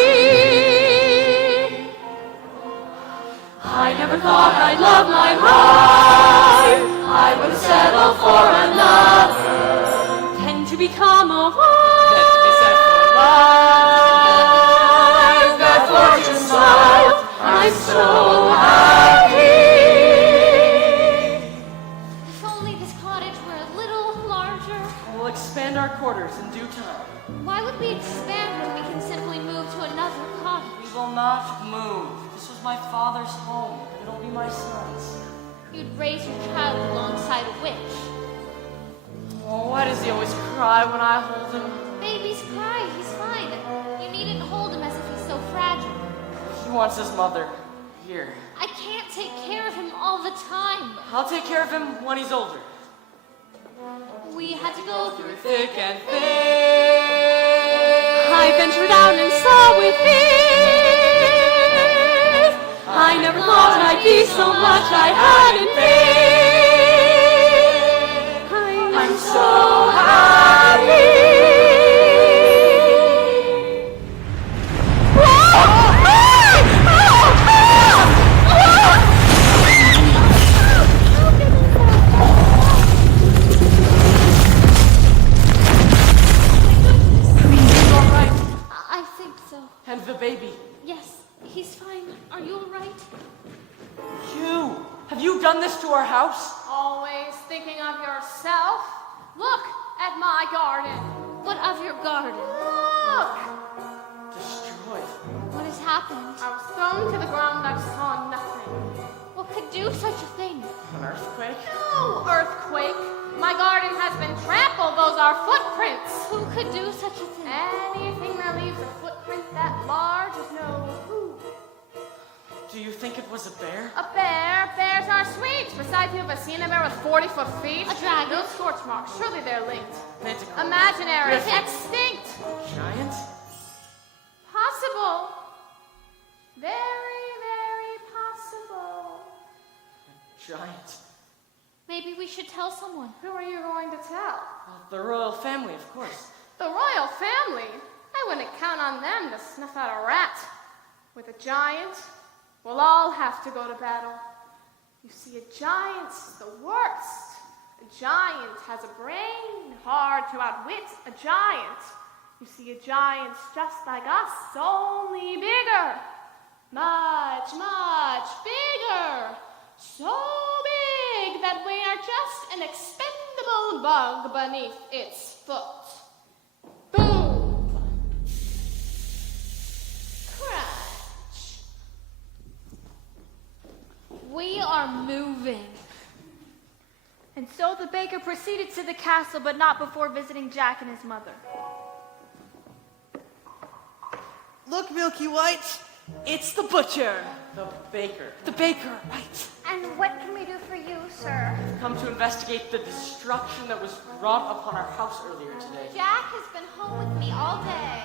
I never thought I'd love my wife. I would settle for another. Tend to become a wife. That fortune smiled. I'm so happy. If only this cottage were a little larger. We'll expand our quarters in due time. Why would we expand when we can simply move to another cottage? We will not move. This was my father's home, and it'll be my son's. You'd raise your child alongside a witch. Oh, why does he always cry when I hold him? Babies cry, he's fine. You needn't hold him as if he's so fragile. He wants his mother. Here. I can't take care of him all the time. I'll take care of him when he's older. We had to go through Thick and thin. I ventured out and saw with fear. I never thought I'd be so much I hadn't been. I'm so happy. I think so. And the baby. Yes, he's fine. Are you all right? You! Have you done this to our house? Always thinking of yourself. Look at my garden. What of your garden? Look! Destroyed. What has happened? I was thrown to the ground. I saw nothing. What could do such a thing? An earthquake? No earthquake. My garden has been trampled. Those are footprints. Who could do such a thing? Anything that leaves a footprint that large is no food. Do you think it was a bear? A bear. Bears are sweet. Besides, you ever seen a bear with 40-foot feet? A dragon. Those scorch marks. Surely they're linked. Manticore. Imaginary. Griffin. Extinct. Giant? Possible. Very, very possible. Giant. Maybe we should tell someone. Who are you going to tell? The royal family, of course. The royal family? I wouldn't count on them to snuff out a rat. With a giant, we'll all have to go to battle. You see, a giant's the worst. A giant has a brain hard to outwit a giant. You see, a giant's just like us, only bigger. Much, much bigger. So big that we are just an expendable bug beneath its foot. Boom! Crunch. We are moving. And so the baker proceeded to the castle, but not before visiting Jack and his mother. Look, Milky White, it's the butcher. The baker. The baker, right. And what can we do for you, sir? Come to investigate the destruction that was wrought upon our house earlier today. Jack has been home with me all day.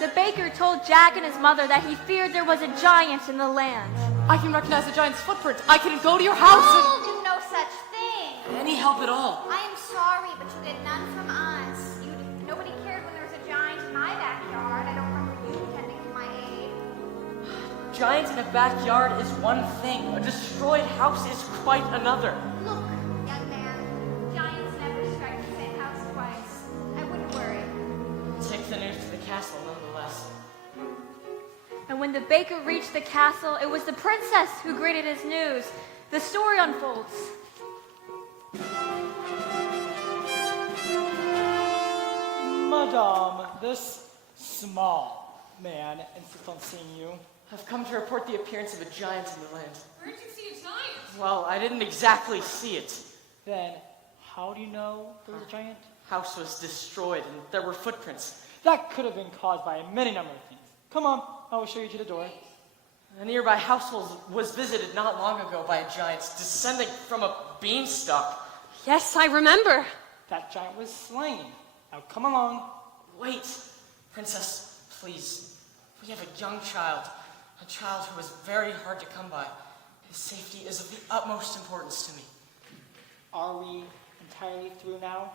The baker told Jack and his mother that he feared there was a giant in the land. I can recognize the giant's footprint. I can go to your house We'll do no such thing. Any help at all? I am sorry, but you get none from us. Nobody cared when there was a giant in my backyard. I don't remember you tending to my aid. Giants in a backyard is one thing. A destroyed house is quite another. Look, young man, giants never strike the same house twice. I wouldn't worry. Take the news to the castle nonetheless. And when the baker reached the castle, it was the princess who greeted his news. The story unfolds. Madame, this small man insists on seeing you. I've come to report the appearance of a giant in the land. Where'd you see a giant? Well, I didn't exactly see it. Then, how do you know there was a giant? House was destroyed and there were footprints. That could have been caused by a many number of things. Come on, I will show you to the door. A nearby house was visited not long ago by a giant descending from a beanstalk. Yes, I remember. That giant was slain. Now come along. Wait, Princess, please. We have a young child, a child who is very hard to come by. His safety is of the utmost importance to me. Are we entirely through now?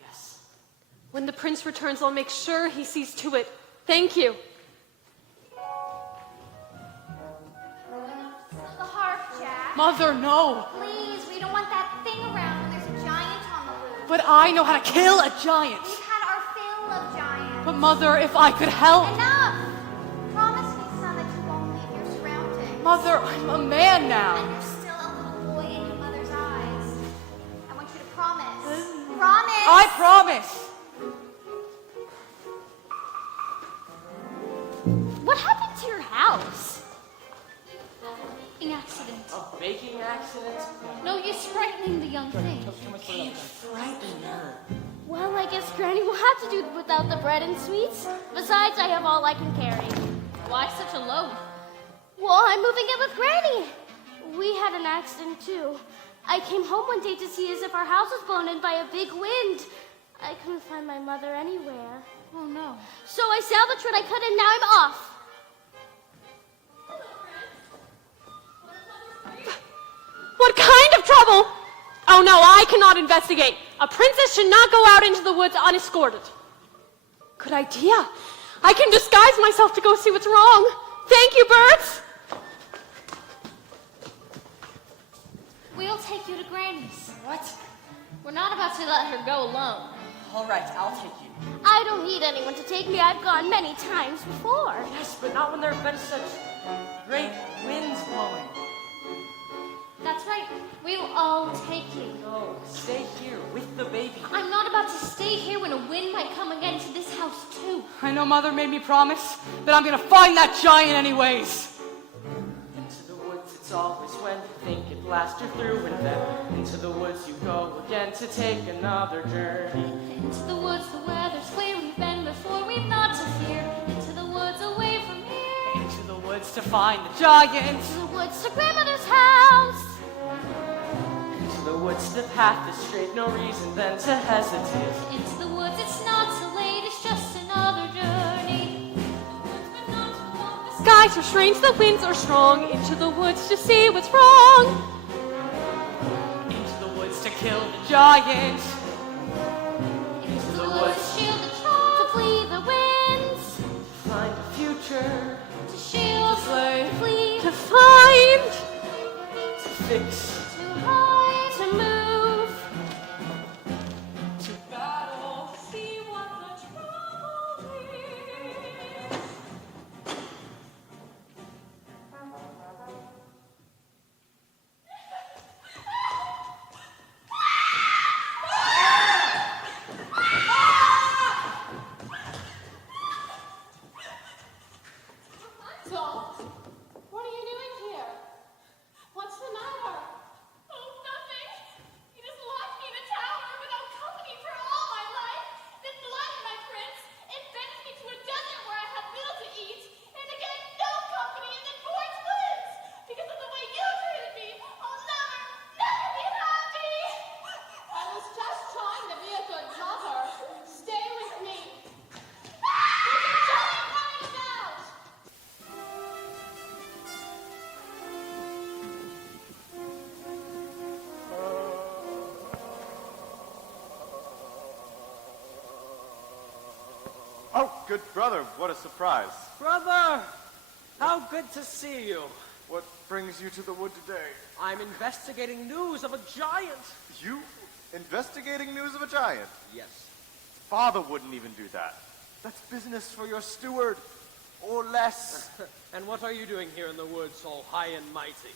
Yes. When the prince returns, I'll make sure he sees to it. Thank you. The harp, Jack. Mother, no. Please, we don't want that thing around when there's a giant on the loose. But I know how to kill a giant. We've had our fill of giants. But Mother, if I could help. Enough! Promise me, son, that you won't leave your surroundings. Mother, I'm a man now. And you're still a little boy in your mother's eyes. I want you to promise. Promise! I promise. What happened to your house? An accident. A baking accident? No use frightening the young thing. Can't frighten her. Well, I guess Granny will have to do without the bread and sweets. Besides, I have all I can carry. Why such a load? Well, I'm moving in with Granny. We had an accident, too. I came home one day to see as if our house was blown in by a big wind. I couldn't find my mother anywhere. Oh, no. So I salvaged what I could, and now I'm off. What kind of trouble? Oh no, I cannot investigate. A princess should not go out into the woods unescorted. Good idea. I can disguise myself to go see what's wrong. Thank you, birds. We'll take you to Granny's. What? We're not about to let her go alone. All right, I'll take you. I don't need anyone to take me. I've gone many times before. Yes, but not when there have been such great winds blowing. That's right. We'll all take you. No, stay here with the baby. I'm not about to stay here when a wind might come again to this house, too. I know Mother made me promise, but I'm gonna find that giant anyways. Into the woods it's always when you think it lasts you through, and then into the woods you go again to take another journey. Into the woods, the weather's clear. We've been before, we've not to fear. Into the woods, away from here. Into the woods to find the giant. Into the woods to grandmother's house. Into the woods the path is straight, no reason then to hesitate. Into the woods, it's not so late, it's just another journey. Skies are strange, the winds are strong. Into the woods to see what's wrong. Into the woods to kill the giant. Into the woods, shield the child, to flee the winds. Find a future, To shield, To slay, to flee, To find. to fix, to hide, to move. to battle. See what the trouble is. Rapunzel, what are you doing here? What's the matter? Oh, nothing. He just locked me in a tower without company for all my life. Then blinded my prince and sent me to a desert where I had little to eat. And again, no company, and then born twins. Because of the way you treated me, I'll never, never be happy. I was just trying to be a good mother. Stay with me. There's a giant running about. Oh, good brother, what a surprise. Brother, how good to see you. What brings you to the wood today? I'm investigating news of a giant. You investigating news of a giant? Yes. Father wouldn't even do that. That's business for your steward, or less. And what are you doing here in the woods, so high and mighty?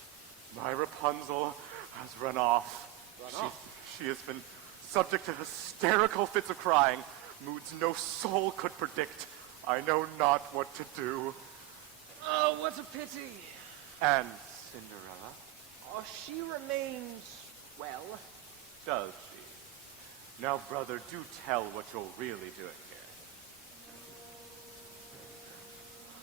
My Rapunzel has run off. Run off? She has been subject to hysterical fits of crying, moods no soul could predict. I know not what to do. Oh, what a pity. And Cinderella? Oh, she remains, well. Does she? Now, brother, do tell what you're really doing here.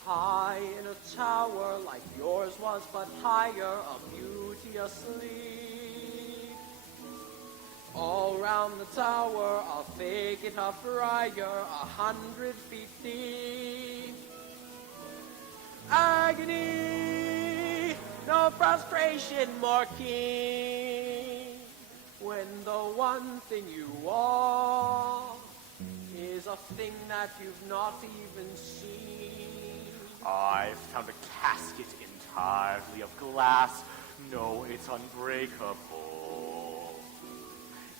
High in a tower like yours was, but higher, a beauty asleep. All round the tower, I'll fake it up higher, 100 feet deep. Agony, no frustration more keen, when the one thing you want is a thing that you've not even seen. I've found a casket entirely of glass. No, it's unbreakable.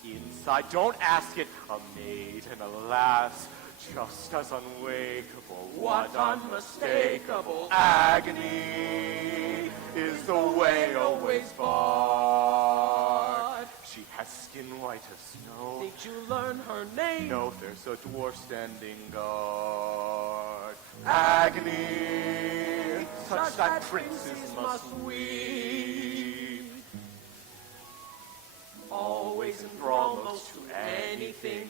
Inside, don't ask it, a maiden, alas, just as unwakeable. What unmistakable agony is the way always barred. She has skin white as snow. Did you learn her name? No, there's a dwarf standing guard. Agony, such that princes must weep. Always enthralled most to anything,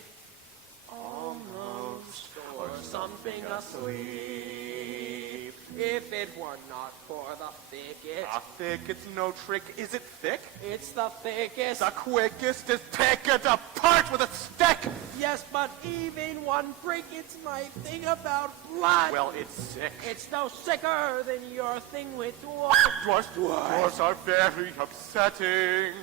almost, or something asleep. If it were not for the thicket. A thicket's no trick. Is it thick? It's the thickest. The quickest is pick it apart with a stick. Yes, but even one prick, it's my thing about blood. Well, it's sick. It's no sicker than your thing with dwarfs. Dwarfs are very upsetting.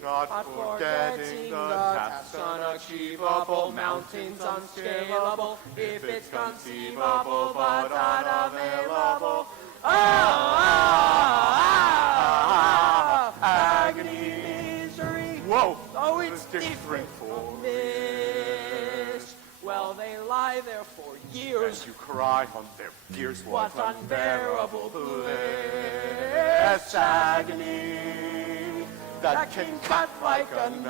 Not forgetting the tasks unachievable, mountains unscalable, if it's conceivable but unavailable. Agony, misery. Whoa! Oh, it's different for this. Well, they lie there for years. And you cry on their fears. What unbearable bliss, agony that can cut like a knife.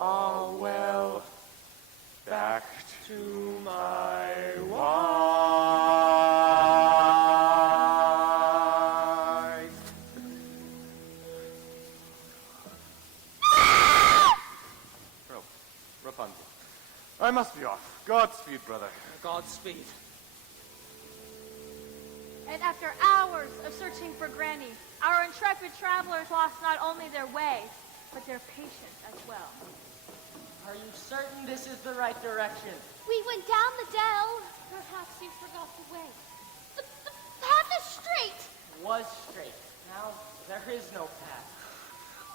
Oh well, back to my wife. Oh, Rapunzel. I must be off. Godspeed, brother. Godspeed. And after hours of searching for Granny, our intrepid travelers lost not only their way, but their patience as well. Are you certain this is the right direction? We went down the dell. Perhaps you forgot the way. The path is straight. Was straight. Now there is no path.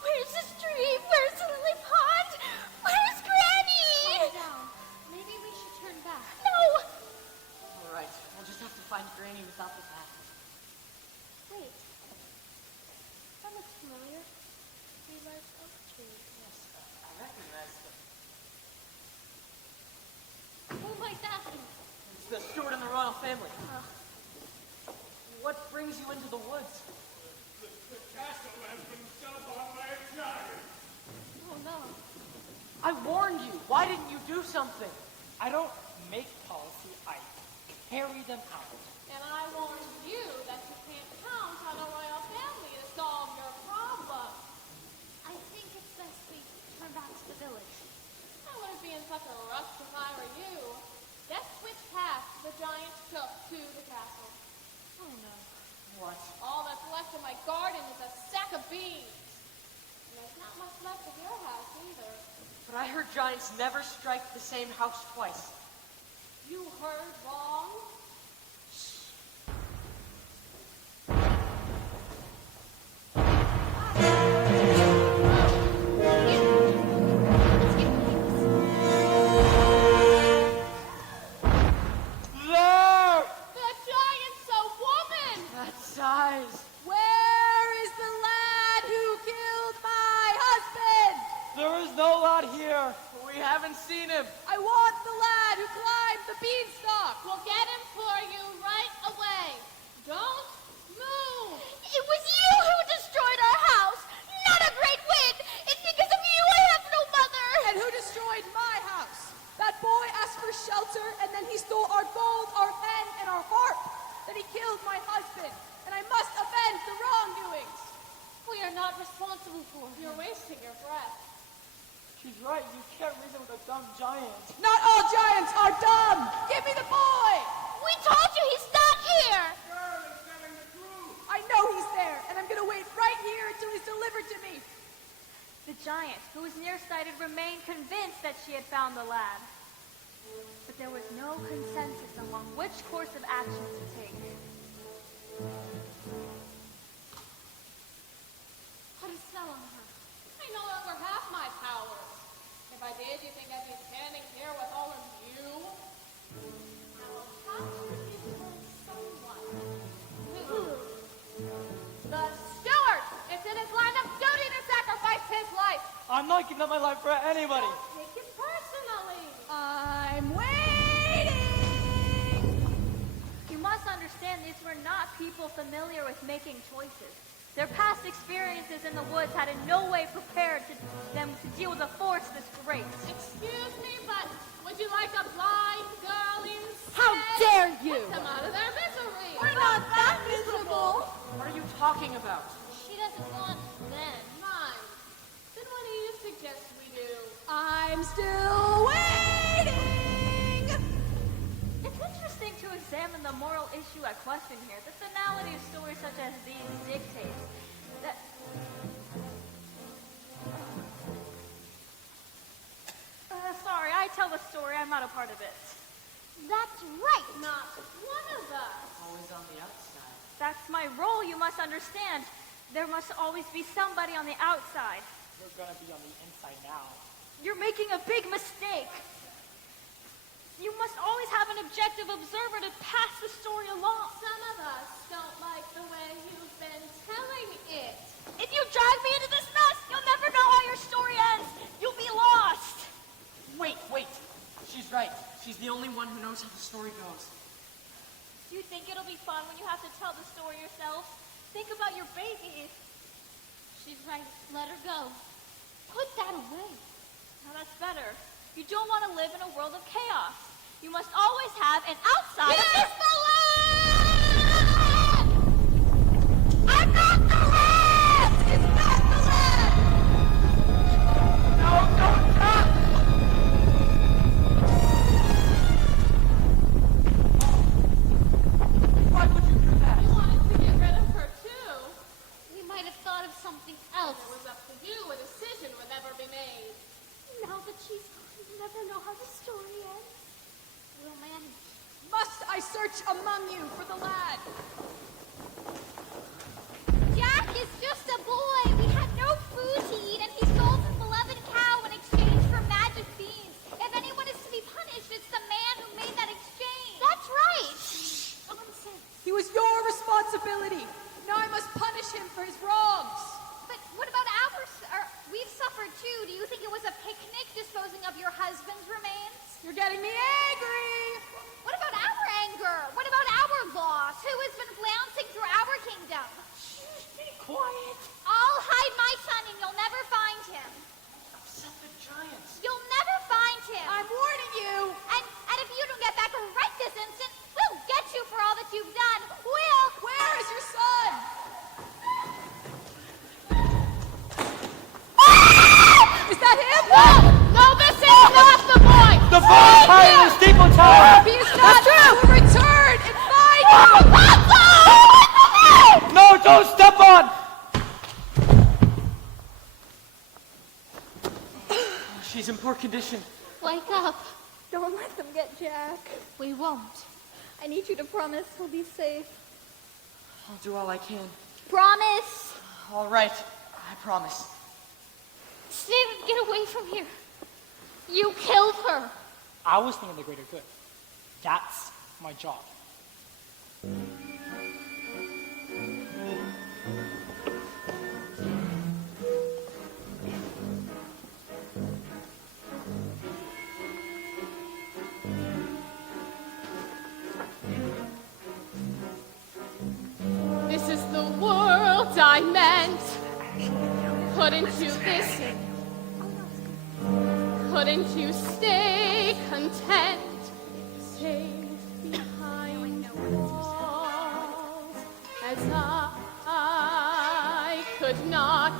Where's the stream? Where's the lily pond? Where's Granny? Calm down. Maybe we should turn back. No! All right, we'll just have to find Granny without the path. Wait. That looks familiar. The large oak tree. Yes, I recognize them. Who might that be? It's the steward in the royal family. What brings you into the woods? The castle has been set upon by a giant. Oh no. I warned you. Why didn't you do something? I don't make policy, I carry them out. And I warned you that you can't count on a royal family to solve your problem. I think it's best we turn back to the village. I wouldn't be in such a rush if I were you. Guess which path the giant took to the castle. Oh no. What? All that's left of my garden is a sack of beans. And there's not much left of your house either. But I heard giants never strike the same house twice. You heard wrong? There! The giant's a woman! That size. Where is the lad who killed my husband? There is no lad here. We haven't seen him. I want the lad who climbed the beanstalk. We'll get him for you right away. Don't move! It was you who destroyed our house, not a great wind. It's because of you I have no mother. And who destroyed my house? That boy asked for shelter, and then he stole our gold, our pen, and our harp. Then he killed my husband, and I must avenge the wrongdoings. We are not responsible for it. You're wasting your breath. She's right, you can't reason with a dumb giant. Not all giants are dumb. Give me the boy. We told you he's not here. Girl is telling the truth. I know he's there, and I'm gonna wait The giant, who was nearsighted, remained convinced that she had found the lad. But there was no consensus among which course of action to take. Put a spell on her. I no longer have my powers. If I did, you think I'd be standing here with all of you? I will have to give her someone. Who? The steward! It's in his line of duty to sacrifice his life. I'm not giving up my life for anybody. Don't take it personally. I'm waiting! You must understand these were not people familiar with making choices. Their past experiences in the woods had in no way prepared them to deal with a force this great. Excuse me, but would you like a blind girl instead? How dare you! Put them out of their misery. We're not that miserable! What are you talking about? She doesn't want them. Fine. Then what do you suggest we do? I'm still waiting! It's interesting to examine the moral issue at question here. The finality of stories such as these dictates that... sorry, I tell the story. I'm not a part of it. That's right. Not one of us. Always on the outside. That's my role, you must understand. There must always be somebody on the outside. We're gonna be on the inside now. You're making a big mistake. You must always have an objective observer to pass the story along. Some of us don't like the way you've been telling it. If you drag me into this mess, you'll never know how your story ends. You'll be lost. Wait. She's right. She's the only one who knows how the story goes. Do you think it'll be fun when you have to tell the story yourself? Think about your baby. She's right. Let her go. Put that away. Now that's better. You don't want to live in a world of chaos. You must always have an outside. Here's the lad! I'm not the lad! It's not the lad! No, don't stop! Why would you do that? You wanted to get rid of her too. We might have thought of something else. It was up to you. A decision would never be made. Now that she's gone, we'll never know how the story ends. We'll manage. Must I search among you for the lad? Jack is just a boy. We have no food to eat, and he stole his beloved cow in exchange for magic beans. If anyone is to be punished, it's the man who made that exchange. That's right. Nonsense. He was your responsibility. Now I must punish him for his wrongs. But what about ours? We've suffered too. Do you think it was a picnic disposing of your husband's remains? You're getting me angry. What about our anger? What about our loss? Who has been flouncing through our kingdom? Be quiet. I'll hide my son and you'll never find him. Upset the giants. You'll never find him. I'm warning you. And if you don't get back right this instant, we'll get you for all that you've done. We'll... Where is your son? Is that him? No, this is not the boy. The false high in the steeple tower! He is not true. Return and find him. No, don't step on! She's in poor condition. Wake up. Don't let them get Jack. We won't. I need you to promise he'll be safe. I'll do all I can. Promise. All right, I promise. Stephen, get away from here. You killed her. I was thinking the greater good. That's my job. This is the world I meant. Couldn't you listen? Couldn't you stay content? Safe behind walls as I could not.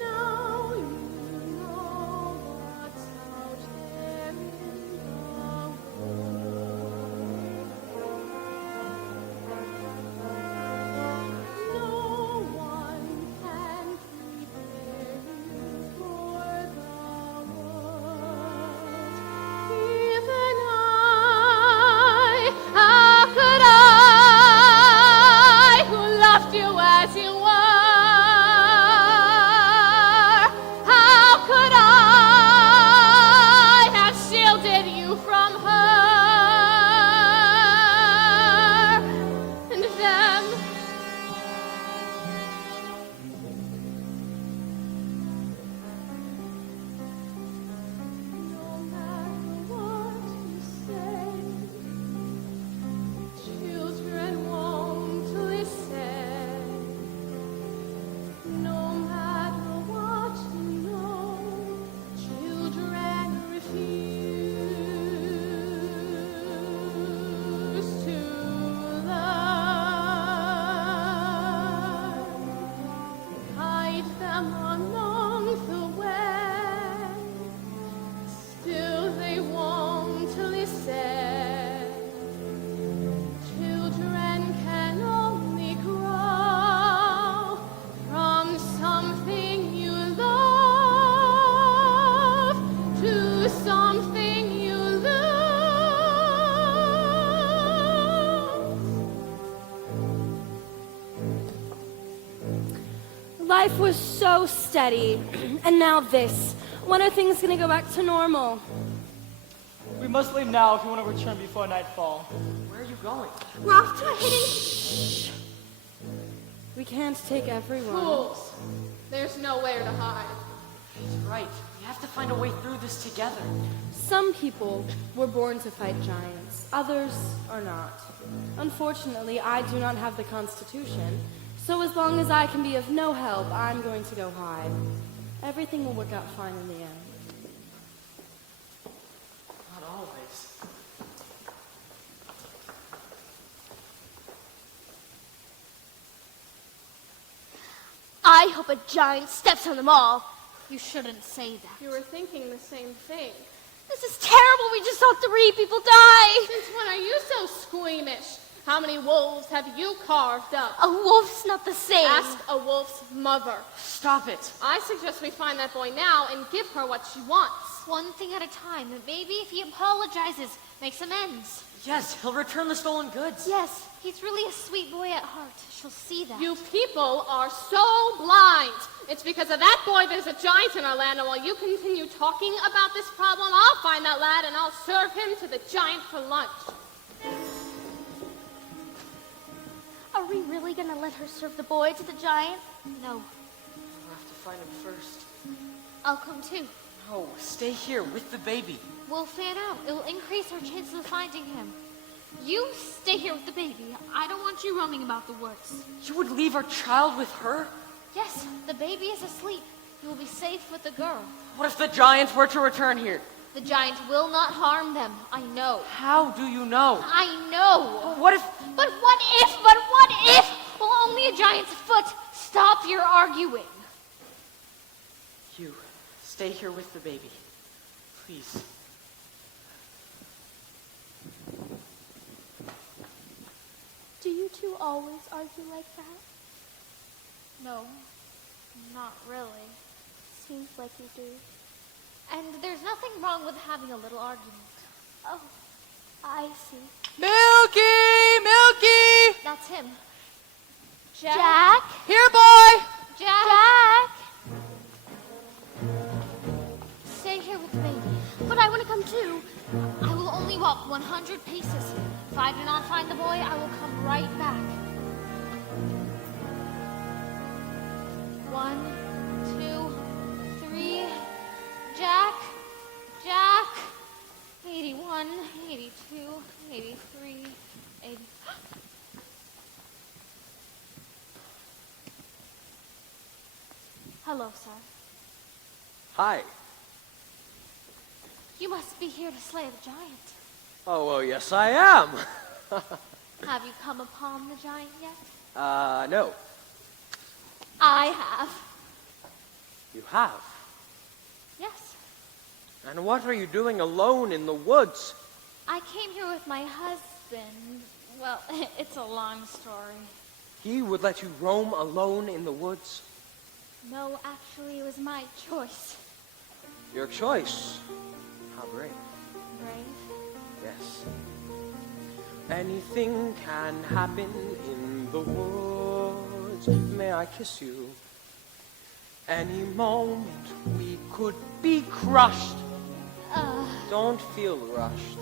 Now you know what's out there in the world. Life was so steady, and now this. When are things gonna go back to normal? We must leave now if we want to return before nightfall. Where are you going? We're off to a hidden... We can't take everyone. Fools. There's nowhere to hide. He's right. We have to find a way through this together. Some people were born to fight giants, others are not. Unfortunately, I do not have the constitution, so as long as I can be of no help, I'm going to go hide. Everything will work out fine in the end. Not always. I hope a giant steps on them all. You shouldn't say that. You were thinking the same thing. This is terrible. We just saw 3 people die. Since when are you so squeamish? How many wolves have you carved up? A wolf's not the same. Ask a wolf's mother. Stop it. I suggest we find that boy now and give her what she wants. One thing at a time. Maybe if he apologizes, makes amends. Yes, he'll return the stolen goods. Yes, he's really a sweet boy at heart. She'll see that. You people are so blind. It's because of that boy there's a giant in our land, and while you continue talking about this problem, I'll find that lad and I'll serve him to the giant for lunch. Are we really gonna let her serve the boy to the giant? No. We'll have to find him first. I'll come too. No, stay here with the baby. We'll fan out. It'll increase our chances of finding him. You stay here with the baby. I don't want you roaming about the woods. You would leave our child with her? Yes, the baby is asleep. He will be safe with the girl. What if the giants were to return here? The giant will not harm them. I know. How do you know? I know. What if... But what if? Well, only a giant's foot. Stop your arguing. You, stay here with the baby. Please. Do you two always argue like that? No, not really. Seems like you do. And there's nothing wrong with having a little argument. Oh, I see. Milky! Milky! That's him. Jack? Here, boy! Jack! Stay here with the baby. But I want to come too. I will only walk 100 paces. If I do not find the boy, I will come right back. 1, 2, 3. Jack! 81, 82, 83, 80. Hello, sir. Hi. You must be here to slay the giant. Oh, well, yes, I am. Have you come upon the giant yet? No. I have. You have? Yes. And what are you doing alone in the woods? I came here with my husband. Well, it's a long story. He would let you roam alone in the woods? No, actually, it was my choice. Your choice? How brave. Brave? Yes. Anything can happen in the woods. May I kiss you? Any moment we could be crushed. Don't feel rushed.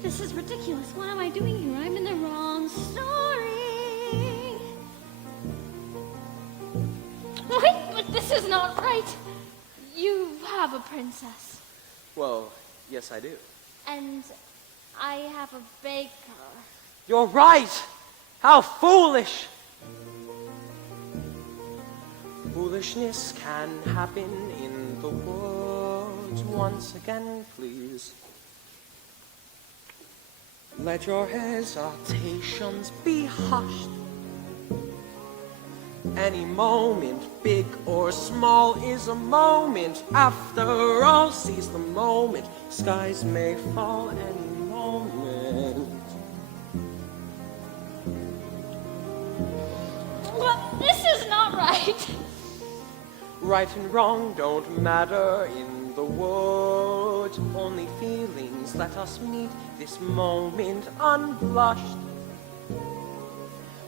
This is ridiculous. What am I doing here? I'm in the wrong story. Wait, but this is not right. You have a princess. Well, yes, I do. And I have a baker. You're right! How foolish! Foolishness can happen in the woods. Once again, please. Let your hesitations be hushed. Any moment, big or small, is a moment. After all, seize the moment. Skies may fall any moment. But this is not right. Right and wrong don't matter in the woods. Only feelings let us meet this moment unblushed.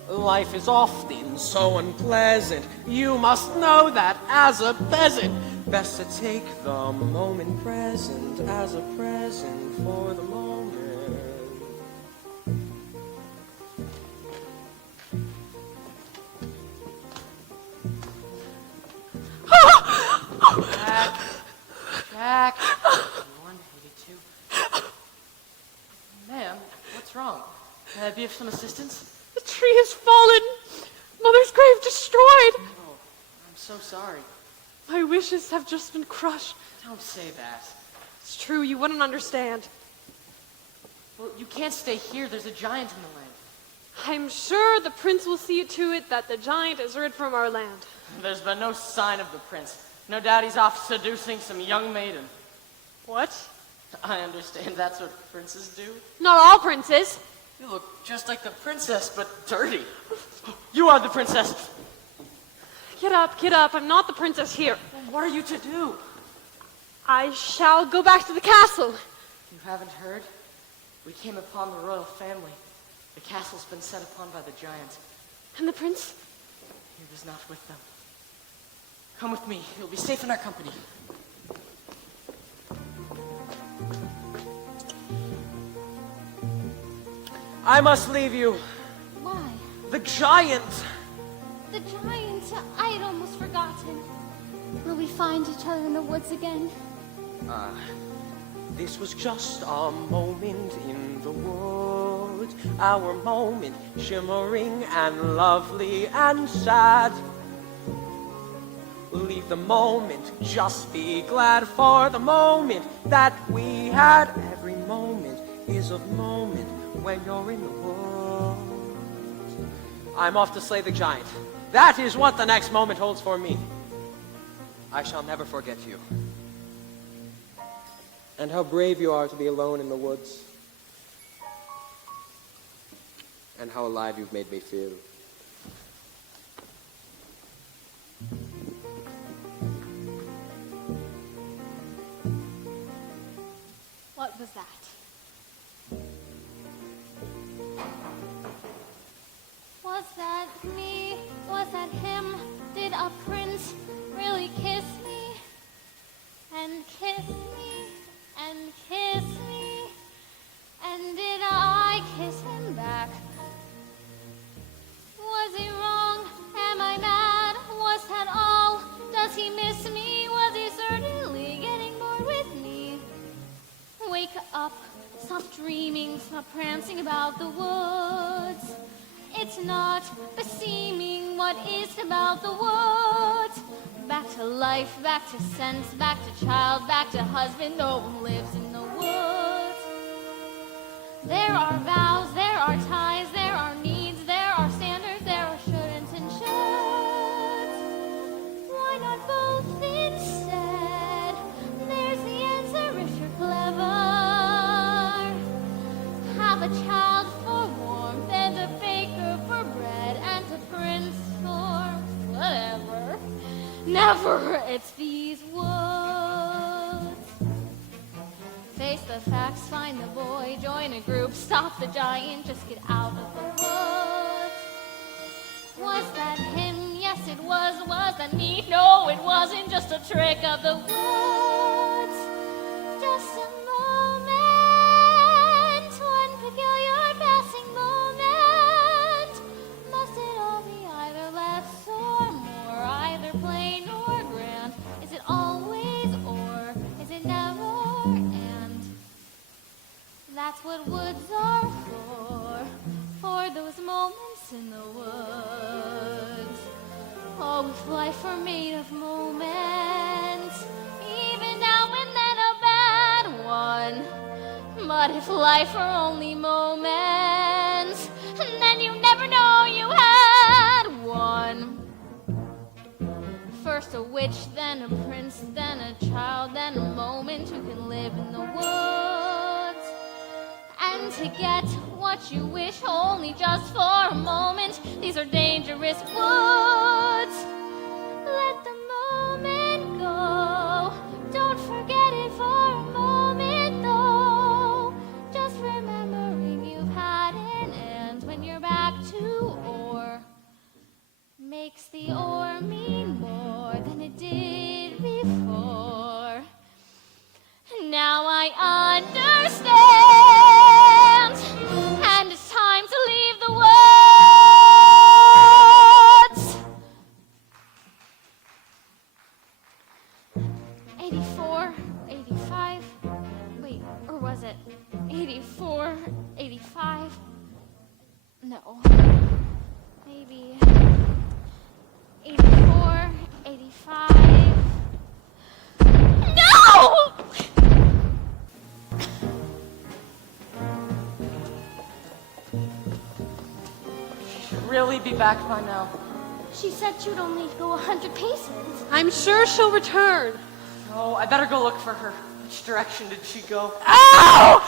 Life is often so unpleasant. You must know that as a peasant. Best to take the moment present as a present for the moment. Jack. 182. Ma'am, what's wrong? Can I be of some assistance? The tree has fallen. Mother's grave destroyed. Oh, I'm so sorry. My wishes have just been crushed. Don't say that. It's true, you wouldn't understand. Well, you can't stay here. There's a giant in the land. I'm sure the prince will see to it that the giant is rid from our land. There's been no sign of the prince. No doubt he's off seducing some young maiden. What? I understand that's what princes do. Not all princes. You look just like the princess, but dirty. You are the princess. Get up. I'm not the princess here. Well, what are you to do? I shall go back to the castle. You haven't heard? We came upon the royal family. The castle's been set upon by the giant. And the prince? He was not with them. Come with me. You'll be safe in our company. I must leave you. Why? The giant. The giant, I'd almost forgotten. Will we find each other in the woods again? This was just a moment in the woods. Our moment, shimmering and lovely and sad. Leave the moment, just be glad for the moment that we had. Every moment is a moment when you're in the woods. I'm off to slay the giant. That is what the next moment holds for me. I shall never forget you. And how brave you are to be alone in the woods. And how alive you've made me feel. What was that? Was that me? Was that him? Did a prince really kiss me? And kiss me? And kiss me? And did I kiss him back? Was he wrong? Am I mad? Was that all? Does he miss me? Was he certainly getting bored with me? Wake up, stop dreaming, stop prancing about the woods. It's not beseeming what is about the woods. Back to life, back to sense, back to child, back to husband, no one lives in the woods. There are vows, there are ties, there are needs, there are standards, there are shouldn'ts and shoulds. Why not both instead? There's the answer if you're clever. Have a child for warmth and a baker for bread and a prince for whatever. Never, it's these woods. Face the facts, find the boy, join a group, stop the giant, just get out of the woods. Was that him? Yes, it was. Was that me? No, it wasn't. Just a trick of the woods. Just a moment, one peculiar passing moment. Must it all be either less or more, either plain or grand? Is it always or is it never and? That's what woods are for those moments in the woods. Oh, if life were made of moments, even now and then a bad one. But if life were only moments, then you never know you had one. First a witch, then a prince, then a child, then a moment who can live in the woods. And to get what you wish only just for a moment, these are dangerous woods. Let the moment go. Don't forget it for a moment though. Just remembering you've had an end when you're back to or makes the ore mean more than it did before. Now I understand, and it's time to leave the woods. 84, 85, wait, or was it 84, 85? No, maybe 84, 85. No! Really be back by now. She said she'd only go 100 paces. I'm sure she'll return. Oh, I better go look for her. Which direction did she go? Ow!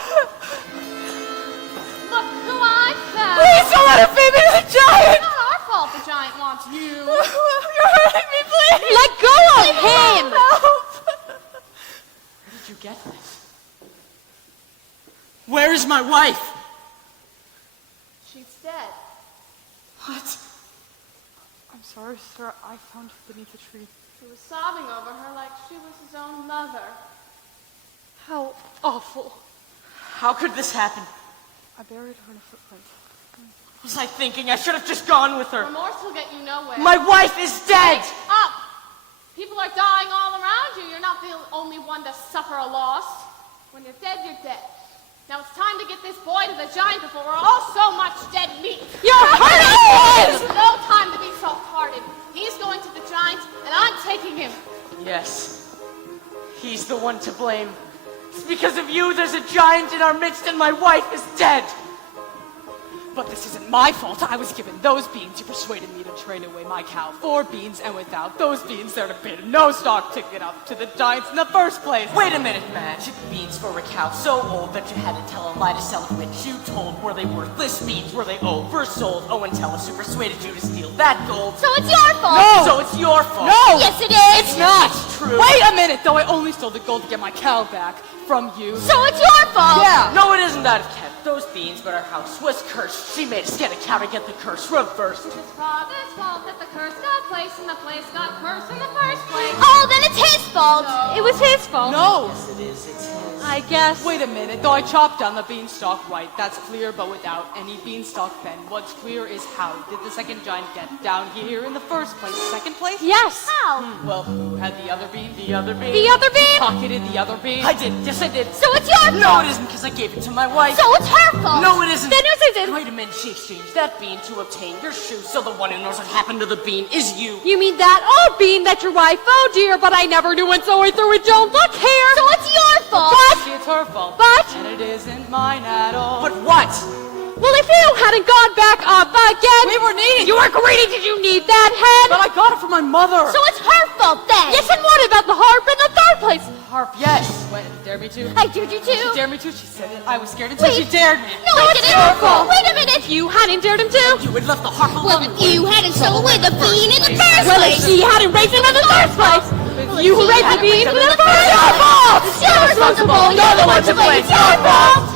Look who I found! Please don't let her feed me to the giant! It's not our fault the giant wants you. You're hurting me, please! Let go of him! Help! Where did you get this? Where is my wife? She's dead. What? I'm sorry, sir. I found her beneath a tree. He was sobbing over her like she was his own mother. How awful. How could this happen? I buried her in a footprint. What was I thinking? I should have just gone with her. Remorse will get you nowhere. My wife is dead! Wake up! People are dying all around you. You're not the only one to suffer a loss. When you're dead, you're dead. Now it's time to get this boy to the giant before we're all so much dead meat. You're hurting There's no time to be soft-hearted. He's going to the giant, and I'm taking him. Yes. He's the one to blame. It's because of you there's a giant in our midst and my wife is dead. But this isn't my fault. I was given those beans. You persuaded me to train away my cow. 4 beans, and without those beans, there'd have been no stock to get up to the giants in the first place. Wait a minute, Madge. Beans for a cow so old that you had to tell a lie to sell it, which you told. Were they worthless beans? Were they oversold? Oh, and tell us who persuaded you to steal that gold. So it's your fault. No! So it's your fault. No! Yes, it is. It's not true. Wait a minute, though. I only stole the gold to get my cow back from you. So it's your fault. Yeah. No, it isn't that kept. Those beans, but our house was cursed. She made us get a cow to get the curse reversed. It's his father's fault that the curse got placed and the place got cursed in the first place. Oh, then it's his fault. No. It was his fault. No! Yes, it is. It's his. I guess. Wait a minute, though I chopped down the beanstalk right, that's clear, but without any beanstalk then, what's clear is how did the second giant get down here in the first place? Second place? Yes. How? Well, who had the other bean? The other bean. The other bean? Pocketed the other bean? I did. Yes, I did. So it's your fault. No, it isn't, because I gave it to my wife. So it's her fault. No, it isn't. Then yes, it is. Wait a minute. She exchanged that bean to obtain your shoe, so the one who knows what happened to the bean is you. You mean that old bean that your wife found here, but I never knew, and so I threw it. Don't look here. So it's your fault. See, it's her fault. But? And it isn't mine at all. But what? Well, if you hadn't gone back up again. We were needing. You were greedy. Did you need that head? But I got it from my mother. So it's her fault then. Yes, and what about the harp in the third place? Harp, yes. When dared me to? I dared you to. She dared me to. She said it. I was scared until Wait. she dared me. No, it didn't. your fault. Wait a minute. If you hadn't dared him to. You had left the harp Well, alone. if you hadn't stolen away the bean in the first place. Well, if she hadn't raised him in the first place. You who raised the bean in the first place. It's your fault. You're responsible. You're the one to blame. It's your fault.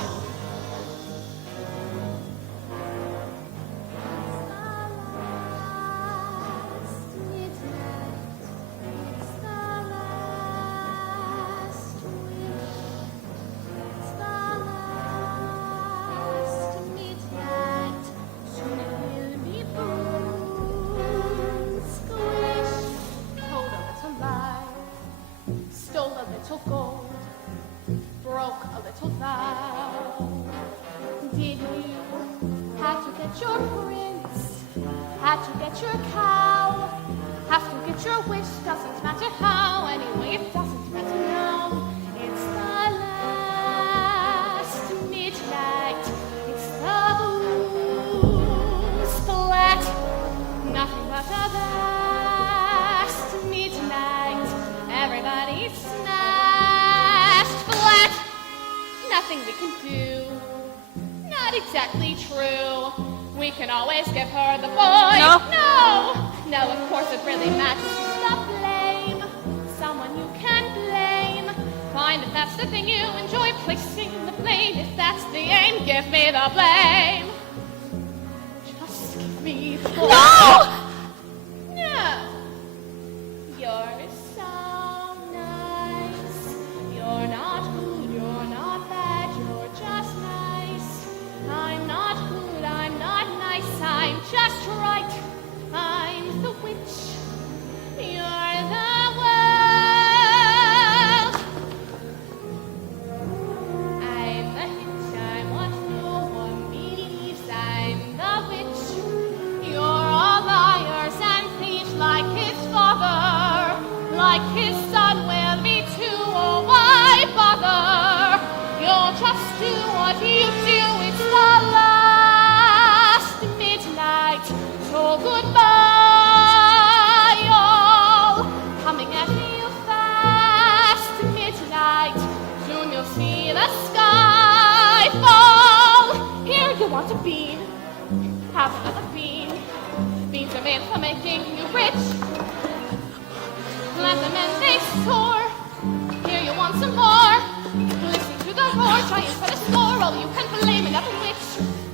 Told a little lie, stole a little gold, broke a little vow. Did you have to get your prince? Had to get your cow? Have to get your wish? Doesn't matter how. Anyway, it doesn't matter now. It's the last midnight. It's the boom splat. Nothing but the last midnight. Everybody smashed flat. Nothing we can do. Not exactly true. We can always give her the boy. No, of course it really matters who's the blame. Someone you can blame. Fine if that's the thing you enjoy, placing the blame. If that's the aim, give me the blame. Just give me the blame. No! another bean. Beans are made for making you rich. Let them and they soar. Here you want some more. Listen to the roar, try and set a score. All you can blame another witch.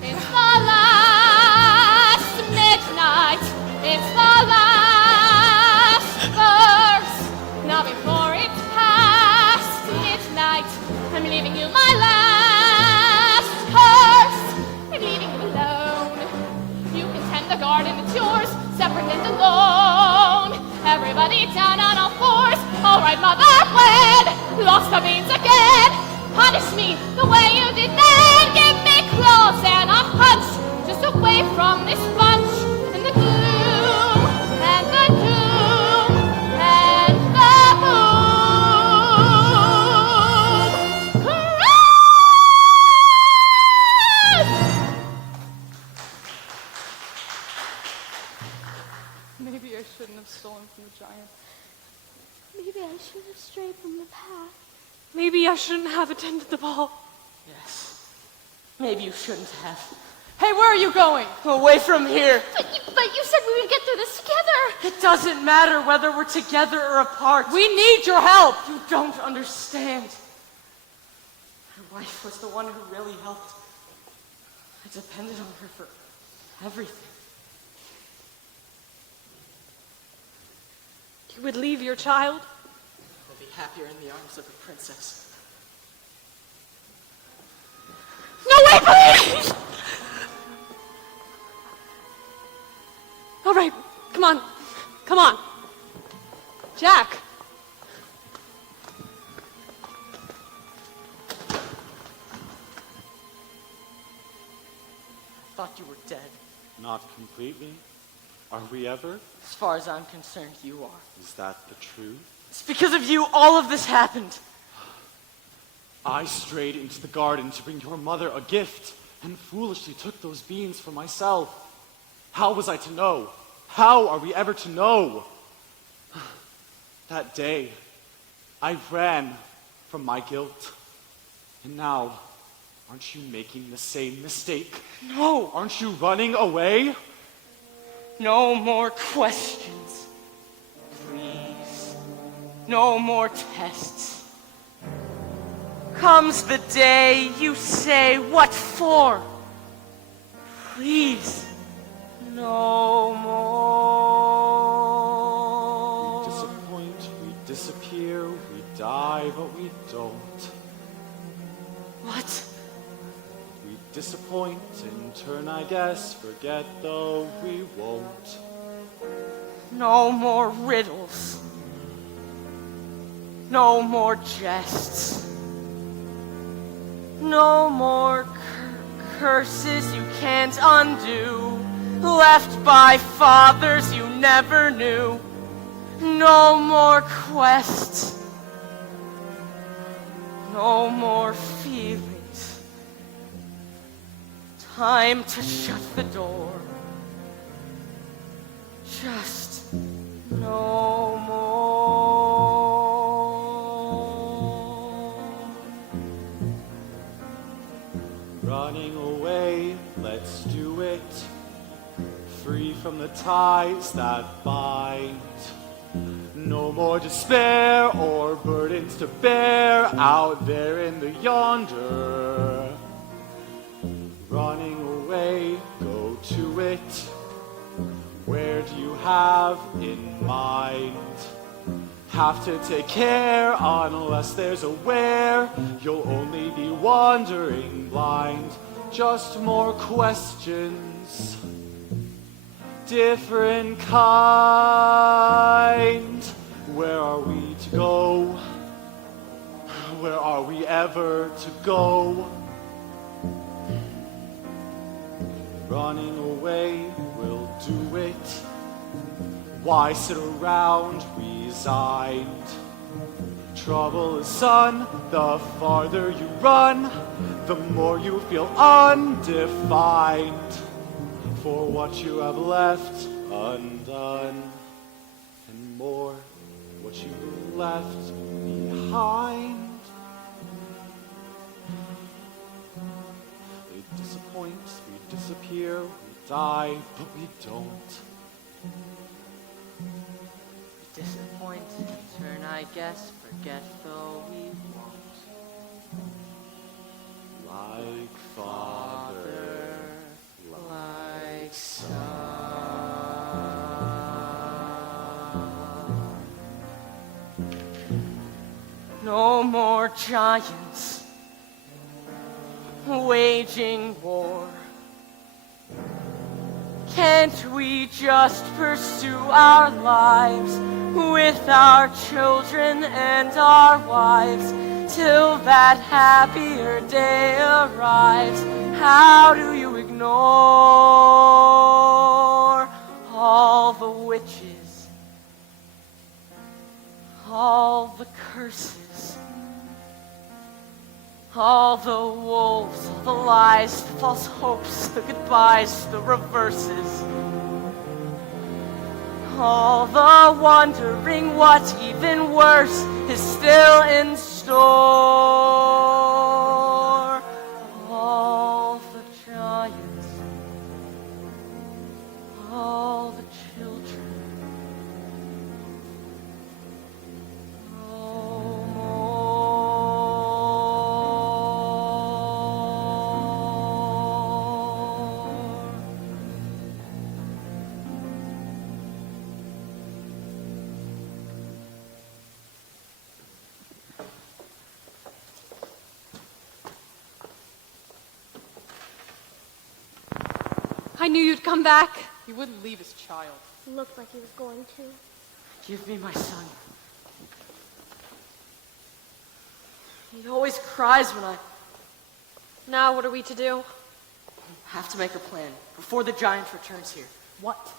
It's the last midnight. It's the last verse. Now before it's past midnight, I'm leaving you my last curse. I'm leaving you alone. You can tend the garden, it's yours, separate and alone. Everybody down on all fours. All right, mother, when lost the beans again, punish me the way you did then. Give me claws and a hunch, just away from this bunch and the gloom and the doom and the boom. Maybe I shouldn't have stolen from the giant. Maybe I should have strayed from the path. Maybe I shouldn't have attended the ball. Yes. Maybe you shouldn't have. Hey, where are you going? Away from here. But you said we would get through this together. It doesn't matter whether we're together or apart. We need your help. You don't understand. My wife was the one who really helped. I depended on her for everything. You would leave your child? I'll be happier in the arms of a princess. No, wait, please! All right, come on. Come on. Jack. I thought you were dead. Not completely. Are we ever? As far as I'm concerned, you are. Is that the truth? It's because of you all of this happened. I strayed into the garden to bring your mother a gift and foolishly took those beans for myself. How was I to know? How are we ever to know? That day, I ran from my guilt. And now, aren't you making the same mistake? No. Aren't you running away? No more questions. Please. No more tests. Comes the day you say, what for? Please. No more. We disappoint, we disappear, we die, but we don't. What? We disappoint in turn, I guess, forget though we won't. No more riddles. No more jests. No more curses you can't undo, left by fathers you never knew. No more quests. No more feelings. Time to shut the door. Just no more. Running away, let's do it. Free from the ties that bind. No more despair or burdens to bear out there in the yonder. Running away, go to it. Where do you have in mind? Have to take care unless there's a where. You'll only be wandering blind. Just more questions, different kind. Where are we to go? Where are we ever to go? Running away will do it. Why sit around resigned? Trouble is, son, the farther you run, the more you feel undefined. For what you have left undone, and more what you left behind. We disappoint, we disappear, we die, but we don't. Disappoint, turn, I guess, forget though we won't. Like father, like son. No more giants waging war. Can't we just pursue our lives with our children and our wives till that happier day arrives? How do you ignore all the witches, all the curses, all the wolves, all the lies, the false hopes, the goodbyes, the reverses, all the wondering what even worse is still in store, all the giants, all the children. I knew you'd come back. He wouldn't leave his child. Looked like he was going to. Give me my son. He always cries when I Now what are we to do? have to make a plan before the giant returns here. What?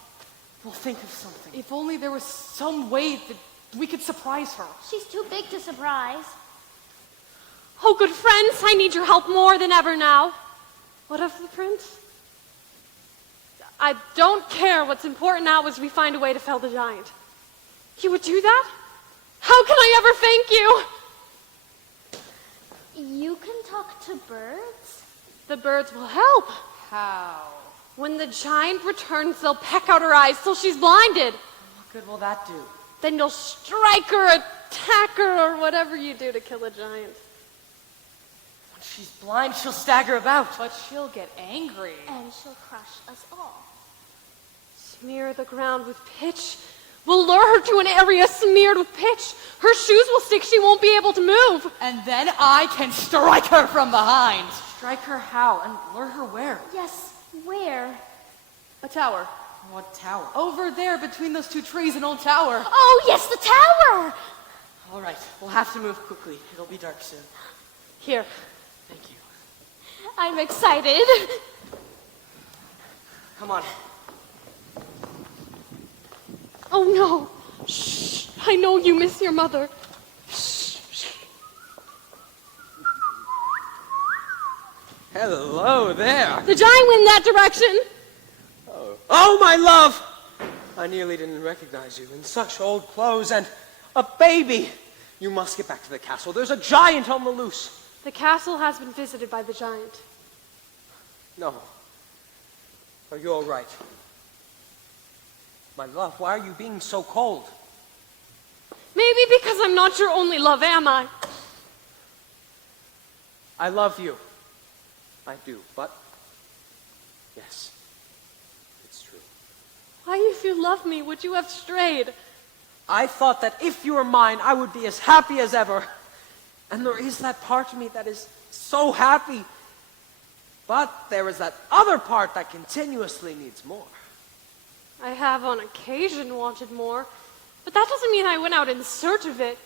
We'll think of something. If only there was some way that we could surprise her. She's too big to surprise. Oh, good friends, I need your help more than ever now. What of the prince? I don't care. What's important now is we find a way to fell the giant. You would do that? How can I ever thank you? You can talk to birds? The birds will help. How? When the giant returns, they'll peck out her eyes till she's blinded. What good will that do? Then you'll strike her, attack her, or whatever you do to kill a giant. When she's blind, she'll stagger about. But she'll get angry. And she'll crush us all. Smear the ground with pitch. We'll lure her to an area smeared with pitch. Her shoes will stick, she won't be able to move. And then I can strike her from behind. Strike her how? And lure her where? Yes, where? A tower. What tower? Over there between those two trees, an old tower. Oh, yes, the tower! All right, we'll have to move quickly. It'll be dark soon. Here. Thank you. I'm excited. Come on. Oh no. Shh. I know you miss your mother. Shh. Hello there. The giant went in that direction. Oh, my love! I nearly didn't recognize you in such old clothes and a baby. You must get back to the castle. There's a giant on the loose. The castle has been visited by the giant. No. Are you all right? My love, why are you being so cold? Maybe because I'm not your only love, am I? I love you. I do, but yes, it's true. Why, if you loved me, would you have strayed? I thought that if you were mine, I would be as happy as ever. And there is that part of me that is so happy. But there is that other part that continuously needs more. I have on occasion wanted more, but that doesn't mean I went out in search of it.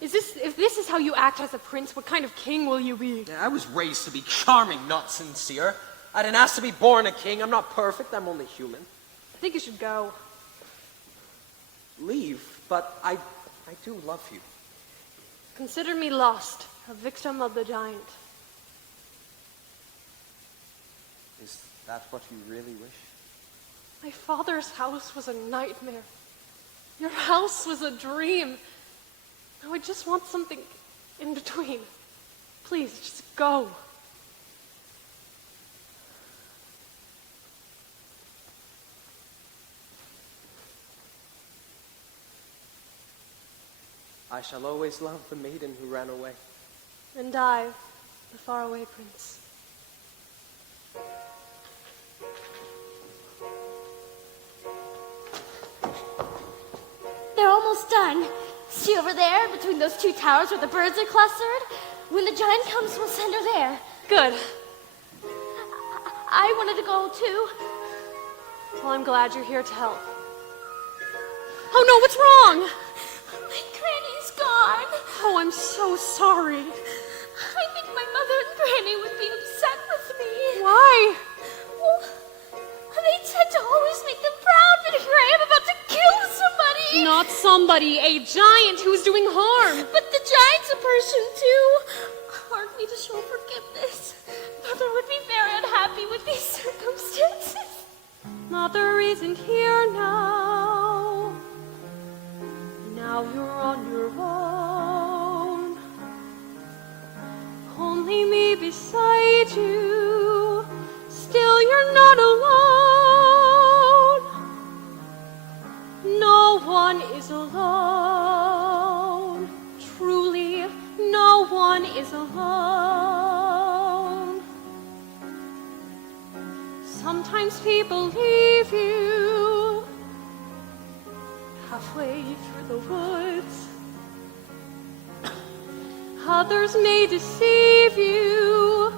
If this is how you act as a prince, what kind of king will you be? Yeah, I was raised to be charming, not sincere. I didn't ask to be born a king. I'm not perfect. I'm only human. I think you should go. Leave, but I do love you. Consider me lost, a victim of the giant. Is that what you really wish? My father's house was a nightmare. Your house was a dream. Now I just want something in between. Please, just go. I shall always love the maiden who ran away. And I, the faraway prince. They're almost done. See over there, between those two towers where the birds are clustered? When the giant comes, we'll send her there. Good. I wanted to go too. Well, I'm glad you're here to help. Oh no, what's wrong? My granny's gone. Oh, I'm so sorry. I think my mother and granny would be upset with me. Why? Well, they said to always make them proud, but here I am about to kill somebody. Not somebody, a giant who's doing harm. But the giant's a person too. Aren't we to show forgiveness? Mother would be very unhappy with these circumstances. Mother isn't here now. Now you're on your own. Only me beside you. Still you're not alone. No one is alone. Truly, no one is alone. Sometimes people leave you halfway through the woods. Others may deceive you.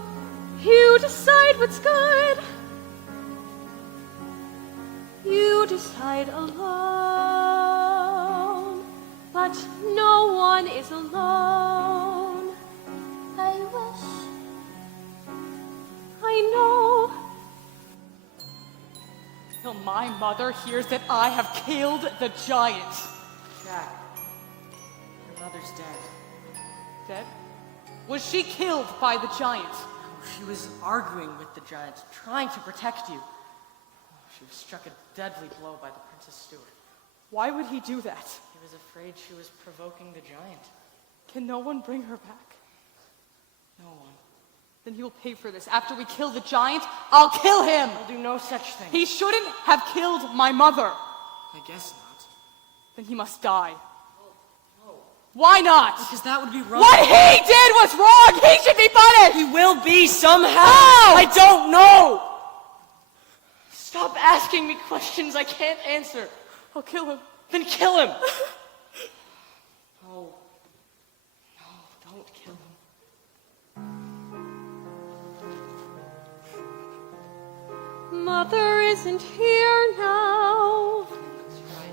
You decide what's good. You decide alone. But no one is alone. I wish. I know. Till my mother hears that I have killed the giant. Jack, your mother's dead. Dead? Was she killed by the giant? She was arguing with the giant, trying to protect you. She was struck a deadly blow by the Princess Stewart. Why would he do that? He was afraid she was provoking the giant. Can no one bring her back? No one. Then he will pay for this. After we kill the giant, I'll kill him! I'll do no such thing. He shouldn't have killed my mother. I guess not. Then he must die. Why not? Because that would be wrong. What he did was wrong! He should be punished! He will be somehow! How? I don't know! Stop asking me questions I can't answer. I'll kill him. Then kill him! No. No, don't kill him. Mother isn't here now. That's right.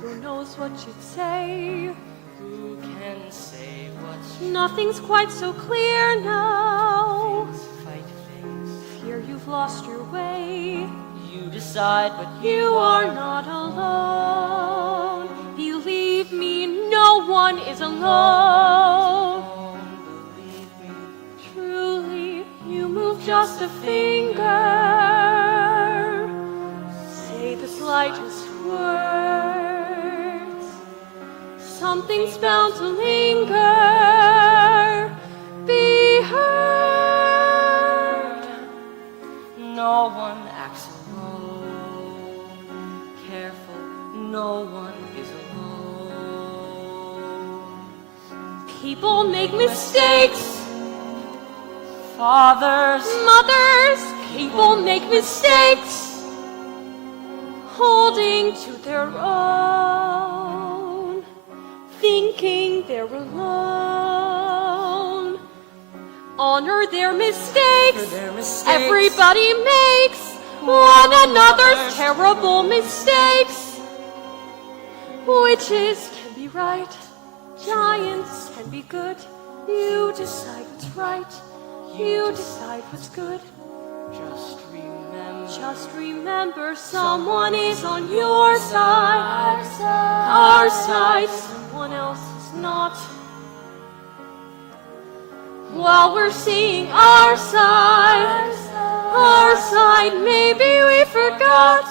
Who knows what you'd say? Who can say what's Nothing's quite so clear now. things fight things? Fear you've lost your way. You decide, but You are not alone. Believe me, no one is alone. Believe me. Truly, you move just a finger. Say the slightest words. Something's bound to linger. Be heard. No one acts alone. Careful, no one is alone. People make mistakes. Fathers, Mothers, people make mistakes. Holding to their own. Thinking they're alone. Honor their mistakes. for their mistakes. Everybody makes one another's terrible mistakes. Witches can be right. Giants can be good. You decide what's right. You decide what's good. Just remember someone is on your side. Our side. Someone else is not. While we're seeing our side, maybe we forgot.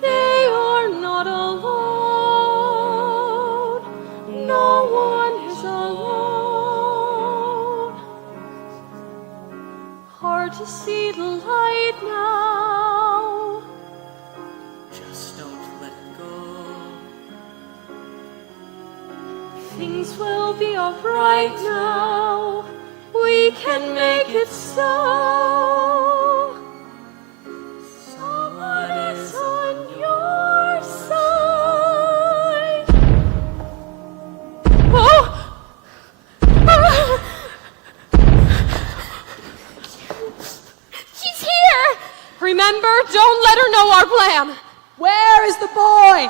They are not alone. No one is alone. Hard to see the light now. Just don't let go. things will be alright now. We can make it so. Someone is on your side. Oh! She's here! Remember, don't let her know our plan. Where is the boy?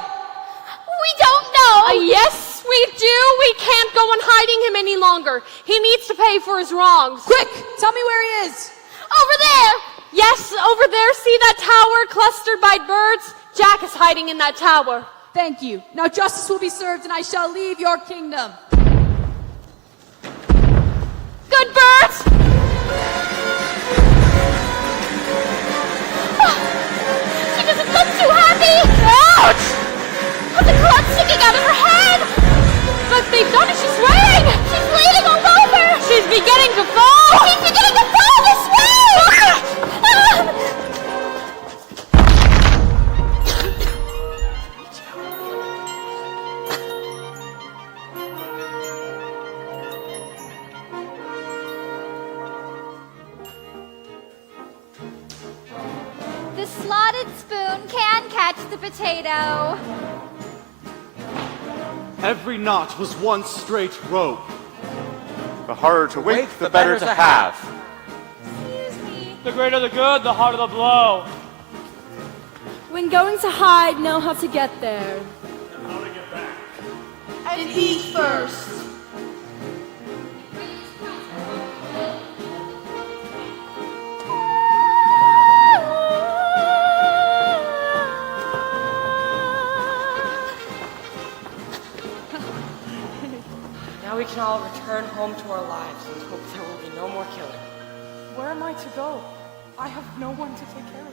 We don't know. Yes, we do. We can't go on hiding him any longer. He needs to pay for his wrongs. Quick, tell me where he is. Over there. Yes, over there. See that tower clustered by birds? Jack is hiding in that tower. Thank you. Now justice will be served and I shall leave your kingdom. Good birds. She doesn't look too happy. Ouch! Has a club sticking out of her head. But they've done it. She's swaying. She's bleeding all over. She's beginning to fall. She's beginning to fall this way. The slotted spoon can catch the potato. Every knot was one straight rope. The harder to wait, the better to have. The greater the good, the harder the blow. When going to hide, know how to get there. How to get back. And eat first. Now we can all return home to our lives and hope there will be no more killing. Where am I to go? I have no one to take care of.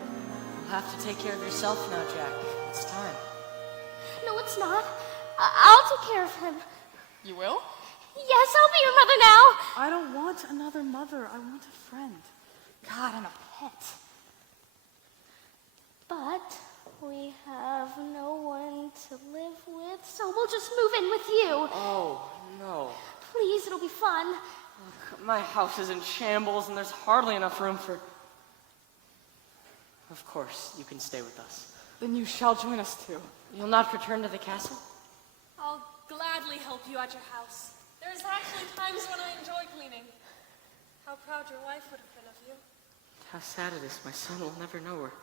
You'll have to take care of yourself now, Jack. It's time. No, it's not. I'll take care of him. You will? Yes, I'll be your mother now. I don't want another mother. I want a friend. God, and a pet. But we have no one to live with, so we'll just move in with you. Oh, no. Please, it'll be fun. Look, my house is in shambles and there's hardly enough room for... Of course, you can stay with us. Then you shall join us too. You'll not return to the castle? I'll gladly help you at your house. There's actually times when I enjoy cleaning. How proud your wife would have been of you. How sad it is. My son will never know her.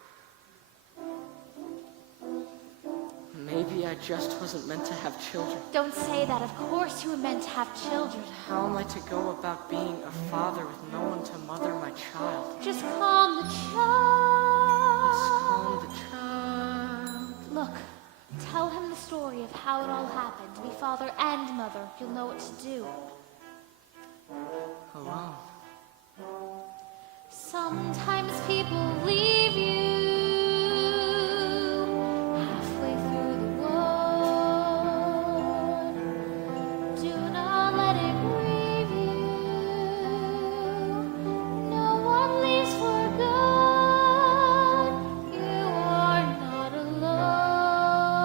Maybe I just wasn't meant to have children. Don't say that. Of course you were meant to have children. How am I to go about being a father with no one to mother my child? Just calm the child. Yes, calm the child. Look, tell him the story of how it all happened. Be father and mother. You'll know what to do. Alone. Sometimes people leave you halfway through the wood. Do not let it grieve you. No one leaves for good. You are not alone.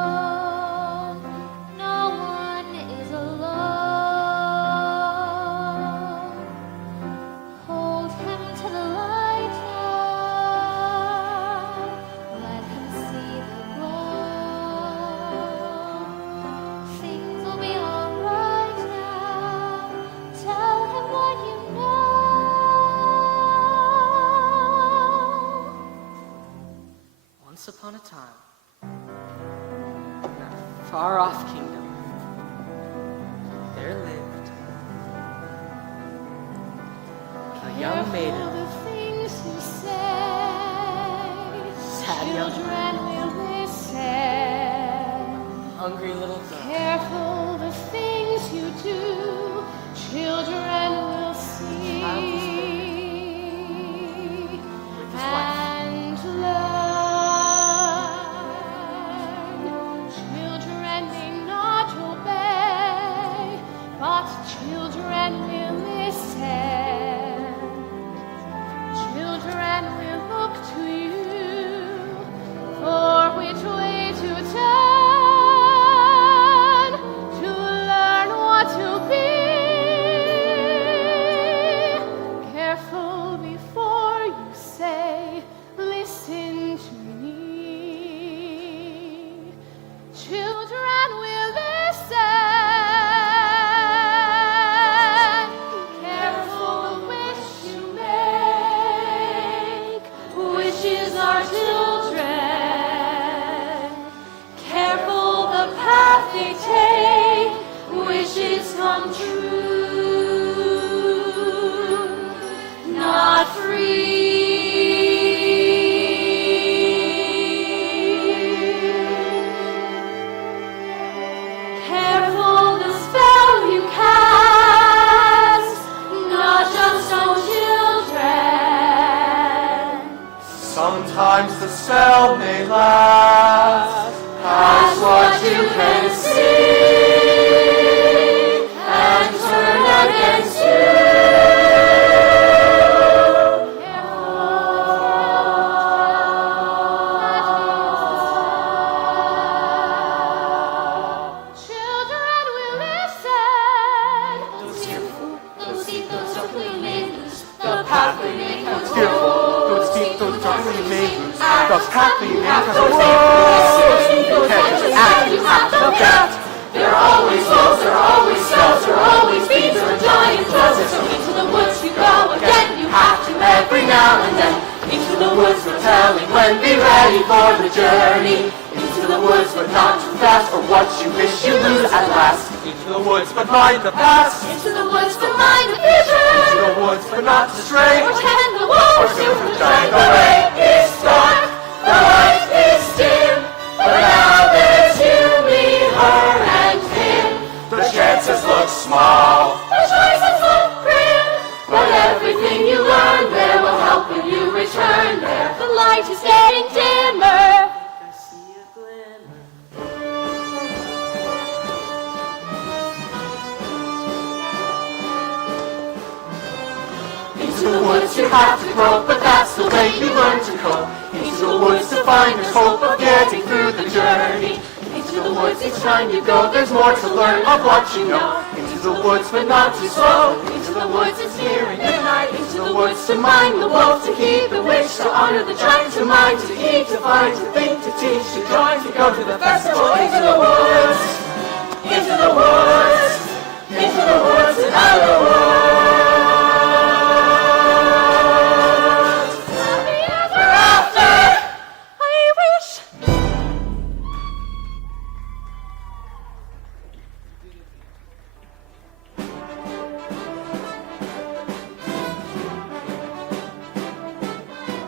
No one is alone. Hold him to the light now. Let him see the glow. Things will be alright now. Tell him what you know. Once upon a time, in a far-off kingdom, there lived a young maiden, The things you say, sad young children will listen. hungry little girl. Careful the things you do, children will see. And learn. Children may not obey, but children will listen. Children will look to you for which way to turn, to learn what to last. As what you can see and turn against you. Children will listen. Those deep, those darkly made loose, The path we make has Fearful, those deep, those darkly made loose, those happy you men have has to a you have the bat. There are always wolves, there are always spells, there are always beams or giant closets. So into the woods you go again, you have to every now and then. Into the woods we're telling when, be ready for the journey. Into the woods but not too fast, or what you wish you lose at last. Into the woods, but mind the past. Into the woods but mind the future. Into the woods, but not to stray. Or tend the wolves to the giant. The way is dark, the light is dim, but now there's you, me, her, and him. The chances look small. The choices look grim, but everything you learn there will help when you return there. The light is getting dimmer. Into the woods you have to grope, but that's the way you learn to cope. Into the woods to find there's hope of getting through the journey. Into the woods each time you go, there's more to learn of what you know. Into the woods, but not too slow. Into the woods it's nearing midnight. Into the woods to mind the wolf, to keep the witch, to honor the giant, to mind, to eat, to find, to think, to teach, to join, to go to the festival. Into the woods, into the woods, into the woods and out of the woods.